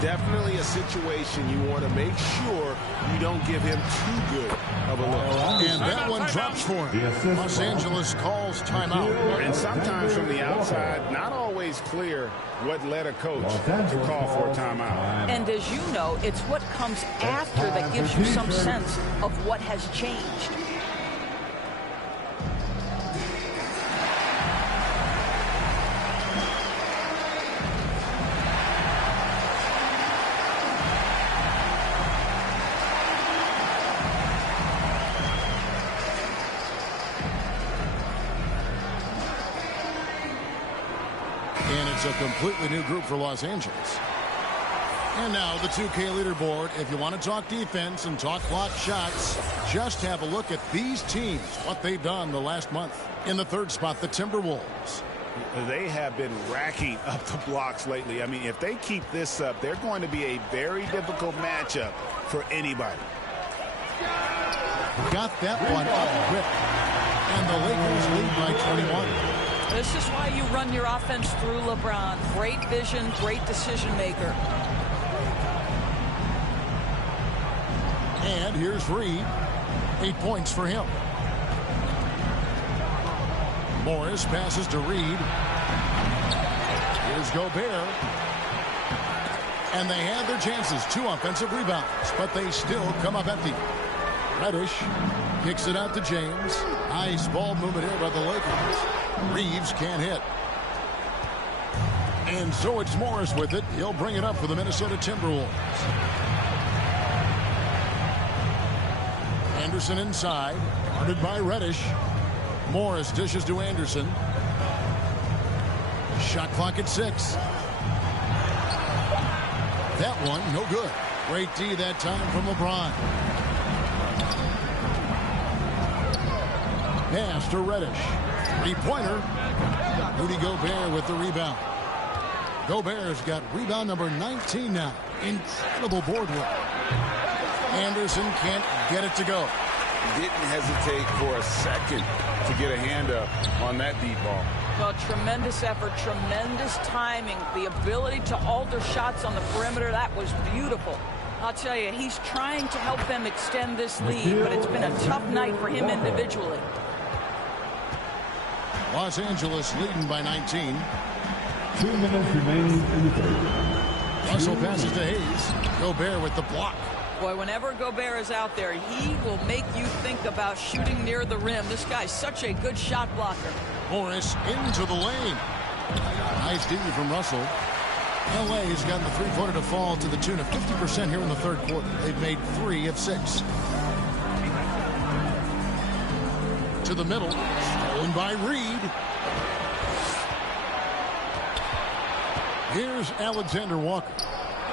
Definitely a situation you want to make sure you don't give him too good of a look. And that one drops for him. Los Angeles calls timeout. And sometimes from the outside, not always clear what led a coach to call for a timeout. And as you know, it's what comes after that gives you some sense of what has changed. It's a completely new group for Los Angeles. And now the 2K leaderboard. If you want to talk defense and talk block shots, just have a look at these teams, what they've done the last month. In the third spot, the Timberwolves. They have been racking up the blocks lately. I mean, if they keep this up, they're going to be a very difficult matchup for anybody. Got that one up quick. And the Lakers lead by 21. This is why you run your offense through LeBron. Great vision, great decision maker. And here's Reed. 8 points for him. Morris passes to Reed. Here's Gobert. And they had their chances. 2 offensive rebounds, but they still come up empty. Reddish kicks it out to James. Nice ball movement here by the Lakers. Reeves can't hit. And so it's Morris with it. He'll bring it up for the Minnesota Timberwolves. Anderson inside. Guarded by Reddish. Morris dishes to Anderson. Shot clock at 6. That one, no good. Great D that time from LeBron. Pass to Reddish. Three-pointer. Rudy Gobert with the rebound. Gobert's got rebound number 19 now. Incredible board work. Anderson can't get it to go. Didn't hesitate for a second to get a hand up on that deep ball. Well, tremendous effort, tremendous timing. The ability to alter shots on the perimeter, that was beautiful. I'll tell you, he's trying to help them extend this lead, but it's been a tough night for him individually. Los Angeles leading by 19. 2 minutes remaining in the third. Russell passes to Hayes. Gobert with the block. Boy, whenever Gobert is out there, he will make you think about shooting near the rim. This guy's such a good shot blocker. Morris into the lane. Nice D from Russell. LA's gotten the three-pointer to fall to the tune of 50% here in the third quarter. They've made 3 of 6. To the middle. Stolen by Reed. Here's Alexander Walker.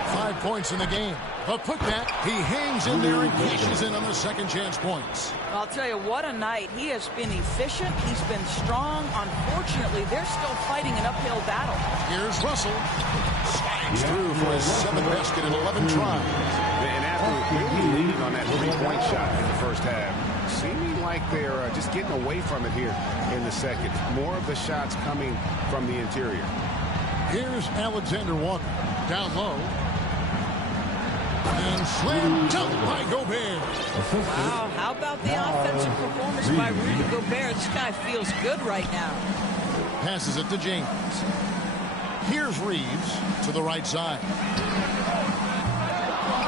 5 points in the game. A putback. He hangs in there and cashes in on the second chance points. I'll tell you, what a night. He has been efficient. He's been strong. Unfortunately, they're still fighting an uphill battle. Here's Russell. Slides through for his 7th basket in 11 tries. And after really leading on that three-point shot in the first half, seeming like they're just getting away from it here in the second. More of the shots coming from the interior. Here's Alexander Walker. Down low. And slammed dunk by Gobert. Wow, how about the offensive performance by Rudy Gobert? This guy feels good right now. Passes it to James. Here's Reeves to the right side.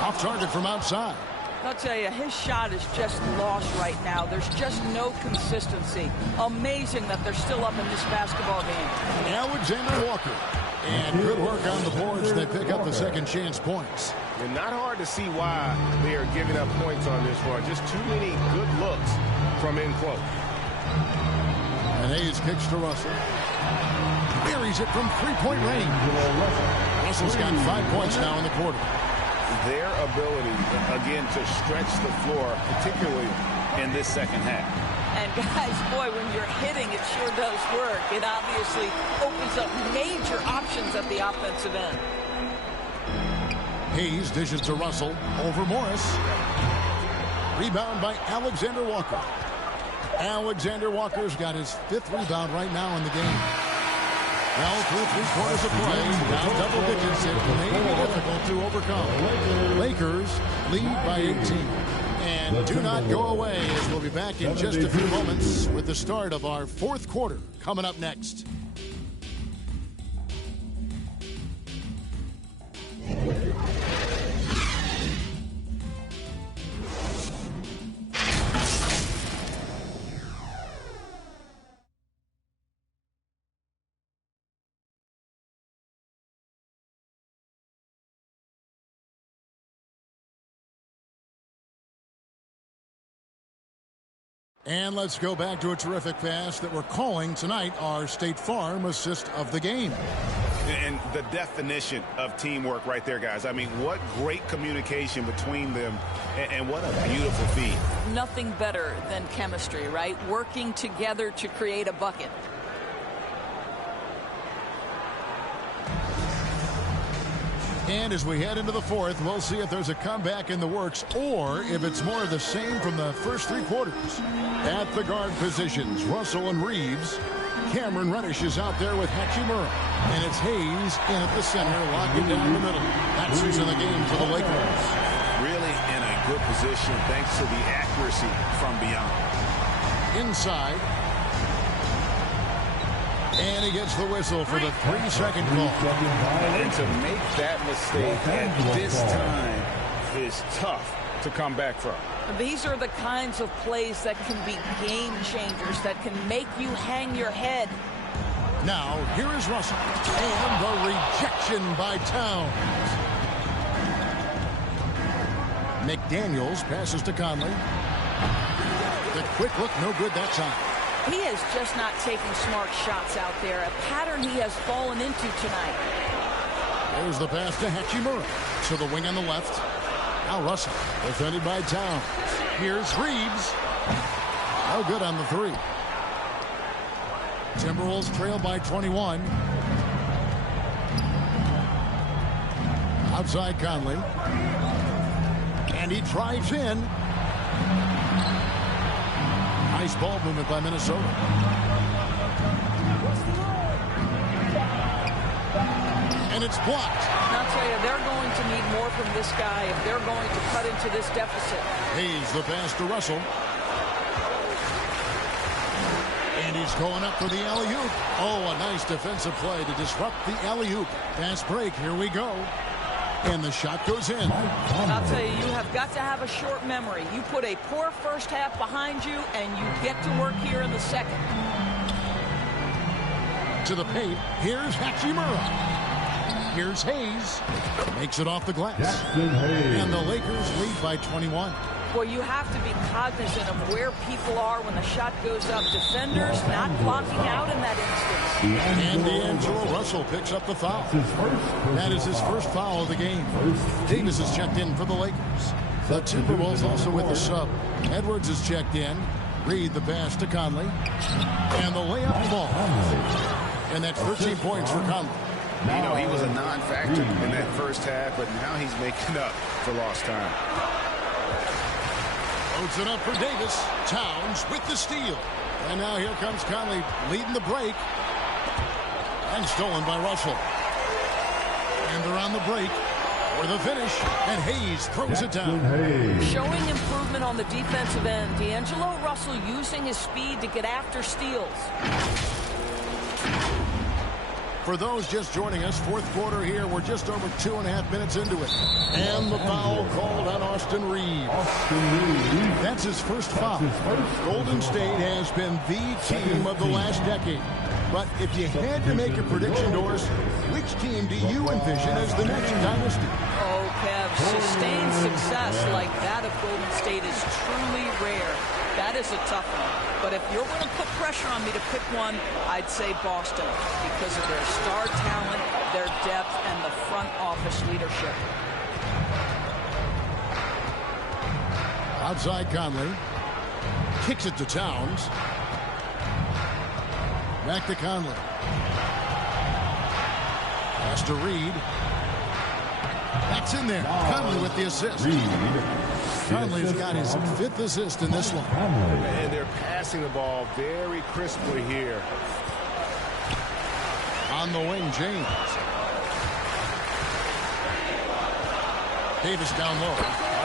Off target from outside. I'll tell you, his shot is just lost right now. There's just no consistency. Amazing that they're still up in this basketball game. Alexander Walker. And good work on the boards. They pick up the second chance points. And not hard to see why they are giving up points on this run. Just too many good looks from in close. And Hayes kicks to Russell. Buries it from three-point range. Russell's got 5 points now in the quarter. Their ability, again, to stretch the floor, particularly in this second half. And guys, boy, when you're hitting, it sure does work. It obviously opens up major options at the offensive end. Hayes dishes to Russell over Morris. Rebound by Alexander Walker. Alexander Walker's got his 5th rebound right now in the game. Well, through 3 quarters of play, down double digits, it may be difficult to overcome. Lakers lead by 18. And do not go away, as we'll be back in just a few moments with the start of our 4th quarter coming up next. And let's go back to a terrific pass that we're calling tonight our State Farm assist of the game. And the definition of teamwork right there, guys. I mean, what great communication between them, and what a beautiful feed. Nothing better than chemistry, right? Working together to create a bucket. And as we head into the 4th, we'll see if there's a comeback in the works or if it's more of the same from the first 3 quarters. At the guard positions, Russell and Reeves. Cameron Reddish is out there with Hachimura. And it's Hayes in at the center, locking down the middle. That's who's in the game for the Lakers. Really in a good position thanks to the accuracy from beyond. Inside. And he gets the whistle for the 3-second call. And to make that mistake at this time is tough to come back from. These are the kinds of plays that can be game changers, that can make you hang your head. Now, here is Russell. And the rejection by Towns. McDaniels passes to Conley. The quick look, no good that time. He is just not taking smart shots out there, a pattern he has fallen into tonight. There's the pass to Hachimura. To the wing on the left. Now Russell, defended by Towns. Here's Reeves. No good on the 3. Timberwolves trail by 21. Outside Conley. And he drives in. Nice ball movement by Minnesota. And it's blocked. And I'll tell you, they're going to need more from this guy if they're going to cut into this deficit. Hayes the pass to Russell. And he's going up for the alley-oop. Oh, a nice defensive play to disrupt the alley-oop. Fast break, here we go. And the shot goes in. And I'll tell you, you have got to have a short memory. You put a poor first half behind you, and you get to work here in the second. To the paint. Here's Hachimura. Here's Hayes. Makes it off the glass. And the Lakers lead by 21. Well, you have to be cognizant of where people are when the shot goes up. Defenders not blocking out in that instance. And D'Angelo Russell picks up the foul. That is his first foul of the game. Davis is checked in for the Lakers. The Timberwolves also with the sub. Edwards is checked in. Reed the pass to Conley. And the layup falls. And that's 13 points for Conley. You know, he was a non-factor in that first half, but now he's making up for lost time. Loads it up for Davis. Towns with the steal. And now here comes Conley leading the break. And stolen by Russell. And they're on the break for the finish. And Hayes throws it down. Showing improvement on the defensive end. D'Angelo Russell using his speed to get after steals. For those just joining us, fourth quarter here. We're just over 2.5 minutes into it. And the foul called on Austin Reeves. That's his first foul. Golden State has been the team of the last decade. But if you had to make a prediction, Doris, which team do you envision as the next dynasty? Oh, Kev, sustained success like that of Golden State is truly rare. That is a tough one. But if you're going to put pressure on me to pick one, I'd say Boston because of their star talent, their depth, and the front office leadership. Outside Conley. Kicks it to Towns. Back to Conley. Pass to Reed. That's in there. Conley with the assist. Conley's got his 5th assist in this one. And they're passing the ball very crisply here. On the wing, James. Davis down low.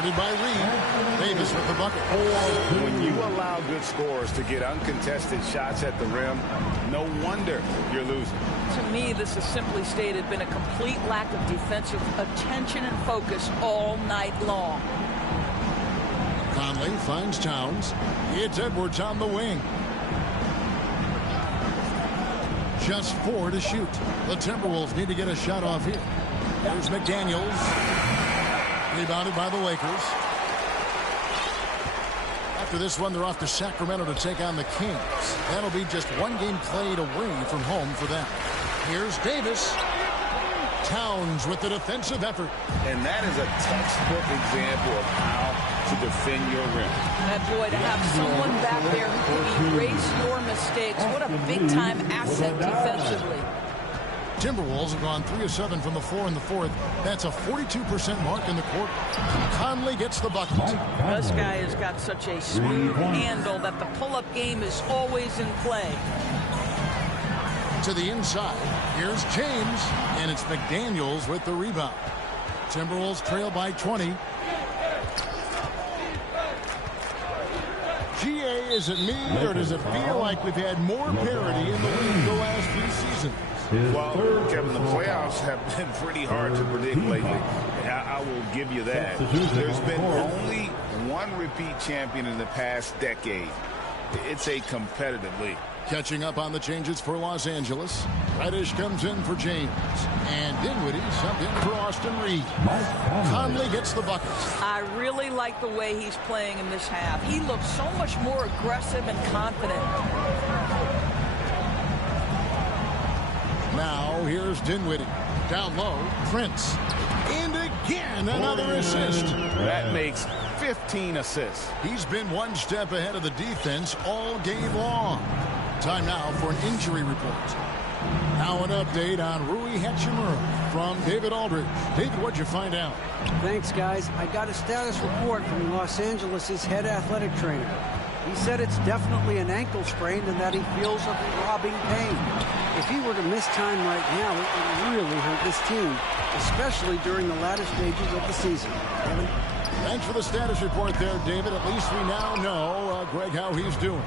Guarded by Reed. Davis with the bucket. When you allow good scorers to get uncontested shots at the rim, no wonder you're losing. To me, this has simply stated been a complete lack of defensive attention and focus all night long. Conley finds Towns. It's Edwards on the wing. Just 4 to shoot. The Timberwolves need to get a shot off here. There's McDaniels. Rebounded by the Lakers. After this one, they're off to Sacramento to take on the Kings. That'll be just one game played away from home for them. Here's Davis. Towns with the defensive effort. And that is a textbook example of how to defend your rim. And boy, to have someone back there who can erase your mistakes, what a big-time asset defensively. Timberwolves have gone 3 of 7 from the floor in the fourth. That's a 42% mark in the quarter. Conley gets the bucket. This guy has got such a smooth handle that the pull-up game is always in play. To the inside. Here's James, and it's McDaniels with the rebound. Timberwolves trail by 20. GA, is it me, or does it feel like we've had more parity in the league the last few seasons? Well, Kevin, the playoffs have been pretty hard to predict lately. I will give you that. There's been only one repeat champion in the past decade. It's a competitive league. Catching up on the changes for Los Angeles. Reddish comes in for James. And Dinwiddie subbed in for Austin Reed. Conley gets the bucket. I really like the way he's playing in this half. He looks so much more aggressive and confident. Now here's Dinwiddie. Down low, Prince. And again, another assist. That makes 15 assists. He's been one step ahead of the defense all game long. Time now for an injury report. Now an update on Rui Hachimura from David Aldridge. David, what'd you find out? Thanks, guys. I got a status report from Los Angeles' head athletic trainer. He said it's definitely an ankle sprain and that he feels a throbbing pain. If he were to miss time right now, it would really hurt this team, especially during the latter stages of the season. Kevin? Thanks for the status report there, David. At least we now know, Greg, how he's doing.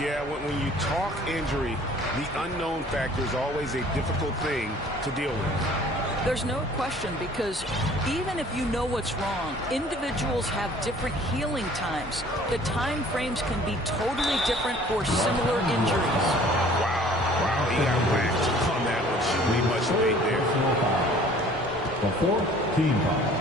Yeah, when you talk injury, the unknown factor is always a difficult thing to deal with. There's no question, because even if you know what's wrong, individuals have different healing times. The time frames can be totally different for similar injuries. Wow, he got whacked on that one. Shouldn't be much weight there. The fourth team foul.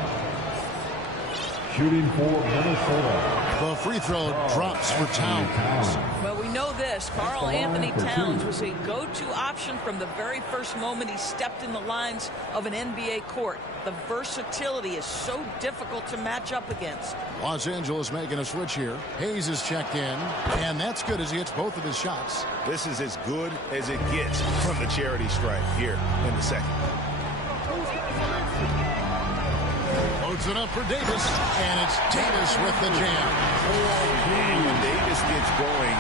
Shooting for Minnesota. The free throw drops for Towns. Well, we know this. Karl Anthony Towns was a go-to option from the very first moment he stepped in the lines of an NBA court. The versatility is so difficult to match up against. Los Angeles making a switch here. Hayes is checked in, and that's good as he hits both of his shots. This is as good as it gets from the charity stripe here in the second. Loads it up for Davis, and it's Davis with the jam. And when Davis gets going,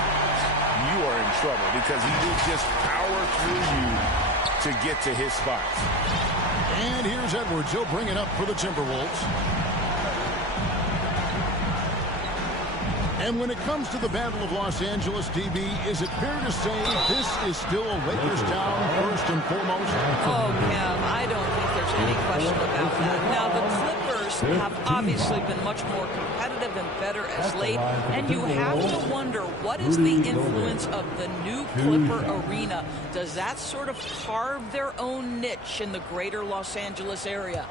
you are in trouble because he will just power through you to get to his spots. And here's Edwards. He'll bring it up for the Timberwolves. And when it comes to the Battle of Los Angeles, DB, is it fair to say this is still a Lakers town first and foremost? Oh, Kev, I don't think there's any question about that. Now, the Clippers have obviously been much more competitive and better as late, and you have to wonder, what is the influence of the new Clipper arena? Does that sort of carve their own niche in the greater Los Angeles area?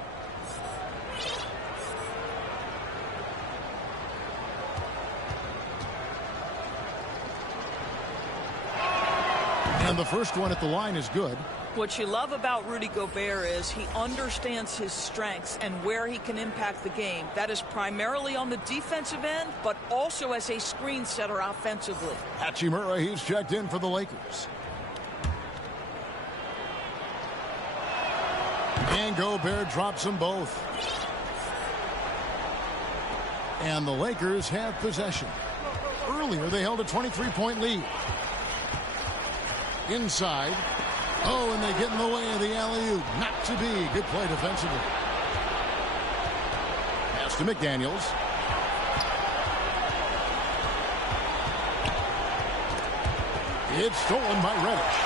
And the first one at the line is good. What you love about Rudy Gobert is he understands his strengths and where he can impact the game. That is primarily on the defensive end, but also as a screen setter offensively. Hachimura, he's checked in for the Lakers. And Gobert drops them both. And the Lakers have possession. Earlier, they held a 23-point lead. Inside. Oh, and they get in the way of the alley-oop. Not to be. Good play defensively. Pass to McDaniels. It's stolen by Reddish.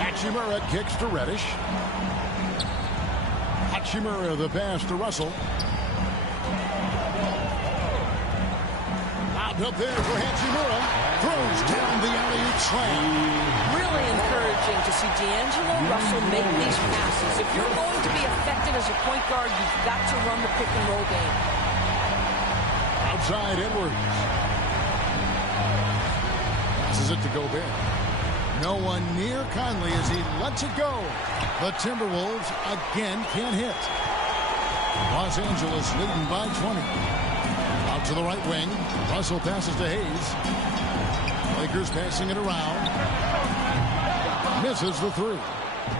Hachimura kicks to Reddish. Hachimura the pass to Russell. Up there for Hachimura. Throws down the alley-oop slam. Really encouraging to see D'Angelo Russell make these passes. If you're going to be effective as a point guard, you've got to run the pick-and-roll game. Outside Edwards. Passes it to Gobert. No one near Conley as he lets it go. The Timberwolves again can't hit. Los Angeles leading by 20. Out to the right wing. Russell passes to Hayes. Lakers passing it around. Misses the three.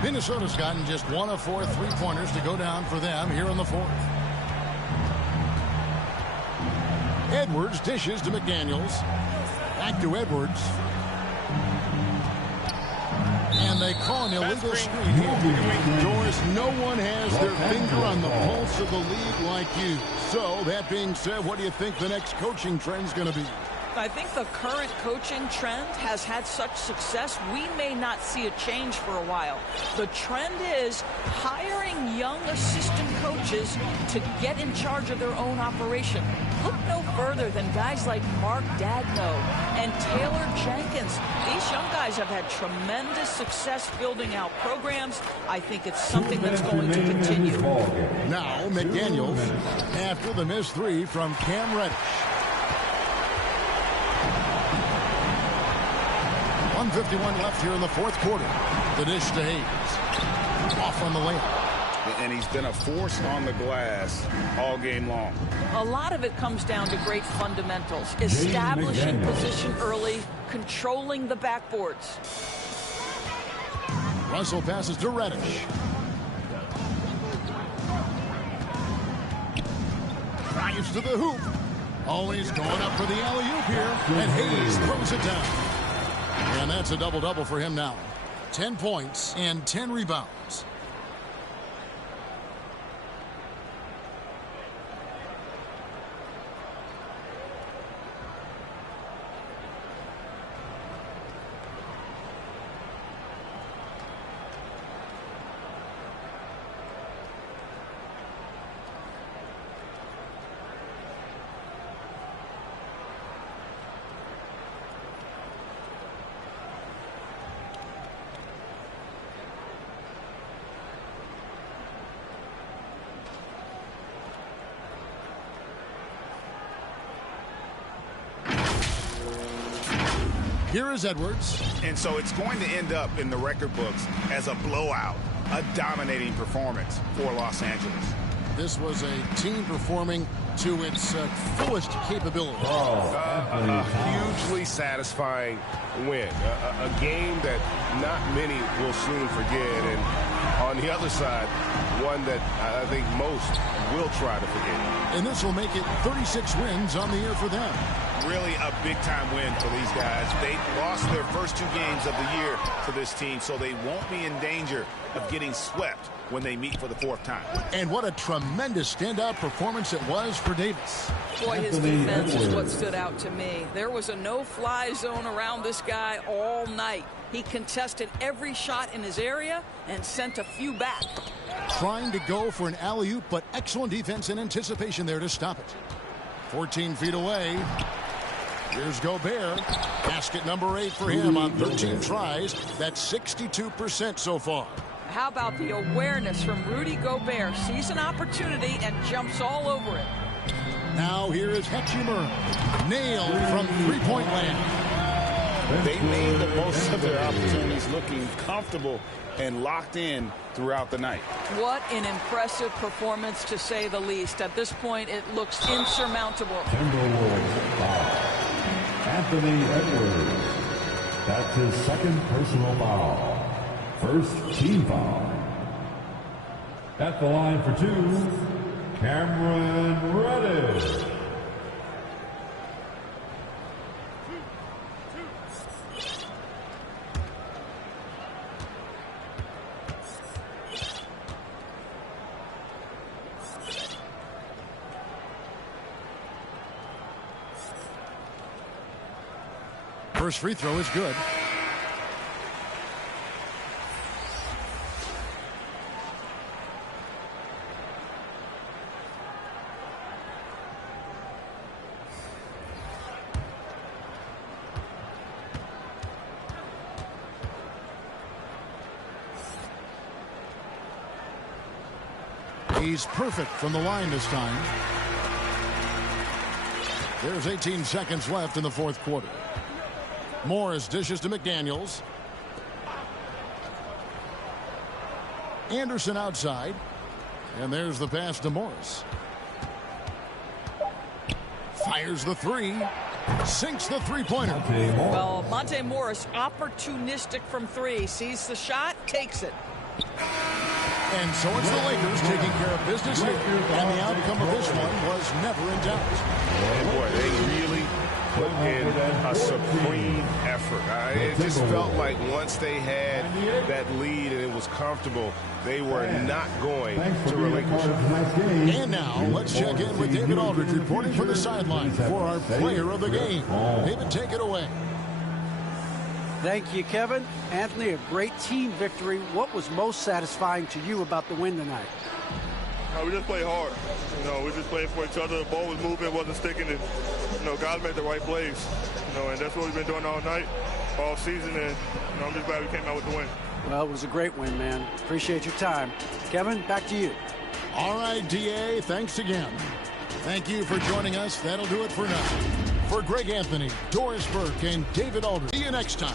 Minnesota's gotten just one of 4 three-pointers to go down for them here in the fourth. Edwards dishes to McDaniels. Back to Edwards. And they call an illegal screen here. Doris, no one has their finger on the pulse of the league like you. So, that being said, what do you think the next coaching trend's going to be? I think the current coaching trend has had such success, we may not see a change for a while. The trend is hiring young assistant coaches to get in charge of their own operation. Look no further than guys like Mark Dagno and Taylor Jenkins. These young guys have had tremendous success building out programs. I think it's something that's going to continue. Now, McDaniels, after the missed three from Cam Reddish. 1:51 left here in the fourth quarter. The dish to Hayes. Off on the layup. And he's been a force on the glass all game long. A lot of it comes down to great fundamentals. Establishing position early, controlling the backboards. Russell passes to Reddish. Drives to the hoop. Always going up for the alley-oop here. And Hayes throws it down. And that's a double-double for him now. 10 points and 10 rebounds. Here is Edwards. And so it's going to end up in the record books as a blowout, a dominating performance for Los Angeles. This was a team performing to its fullest capability. A hugely satisfying win. A game that not many will soon forget. And on the other side, one that I think most will try to forget. And this will make it 36 wins on the year for them. Really a big-time win for these guys. They lost their first 2 games of the year to this team, so they won't be in danger of getting swept when they meet for the 4th time. And what a tremendous standout performance it was for Davis. Boy, his defense is what stood out to me. There was a no-fly zone around this guy all night. He contested every shot in his area and sent a few back. Trying to go for an alley-oop, but excellent defense and anticipation there to stop it. 14 feet away. Here's Gobert. Basket number 8 for him on 13 tries. That's 62% so far. How about the awareness from Rudy Gobert? Sees an opportunity and jumps all over it. Now here is Hachimura. Nailed from three-point land. They made the most of their opportunities, looking comfortable and locked in throughout the night. What an impressive performance, to say the least. At this point, it looks insurmountable. Timberwolves foul. Anthony Edwards. That's his second personal foul. First team foul. At the line for 2, Cameron Reddish. First free throw is good. He's perfect from the line this time. There's 18 seconds left in the 4th quarter. Morris dishes to McDaniels. Anderson outside. And there's the pass to Morris. Fires the 3. Sinks the three-pointer. Well, Monte Morris, opportunistic from 3. Sees the shot, takes it. And so it's the Lakers taking care of business here. And the outcome of this one was never in doubt. Boy, they really put in a supreme effort. It just felt like once they had that lead and it was comfortable, they were not going to relinquish it. And now let's check in with David Aldridge reporting from the sideline for our player of the game. David, take it away. Thank you, Kevin. Anthony, a great team victory. What was most satisfying to you about the win tonight? We just played hard. We just played for each other. The ball was moving, wasn't sticking. And, guys made the right plays. And that's what we've been doing all night, all season. And, I'm just glad we came out with the win. Well, it was a great win, man. Appreciate your time. Kevin, back to you. All right, DA, thanks again. Thank you for joining us. That'll do it for now. For Greg Anthony, Doris Burke, and David Aldridge. See you next time.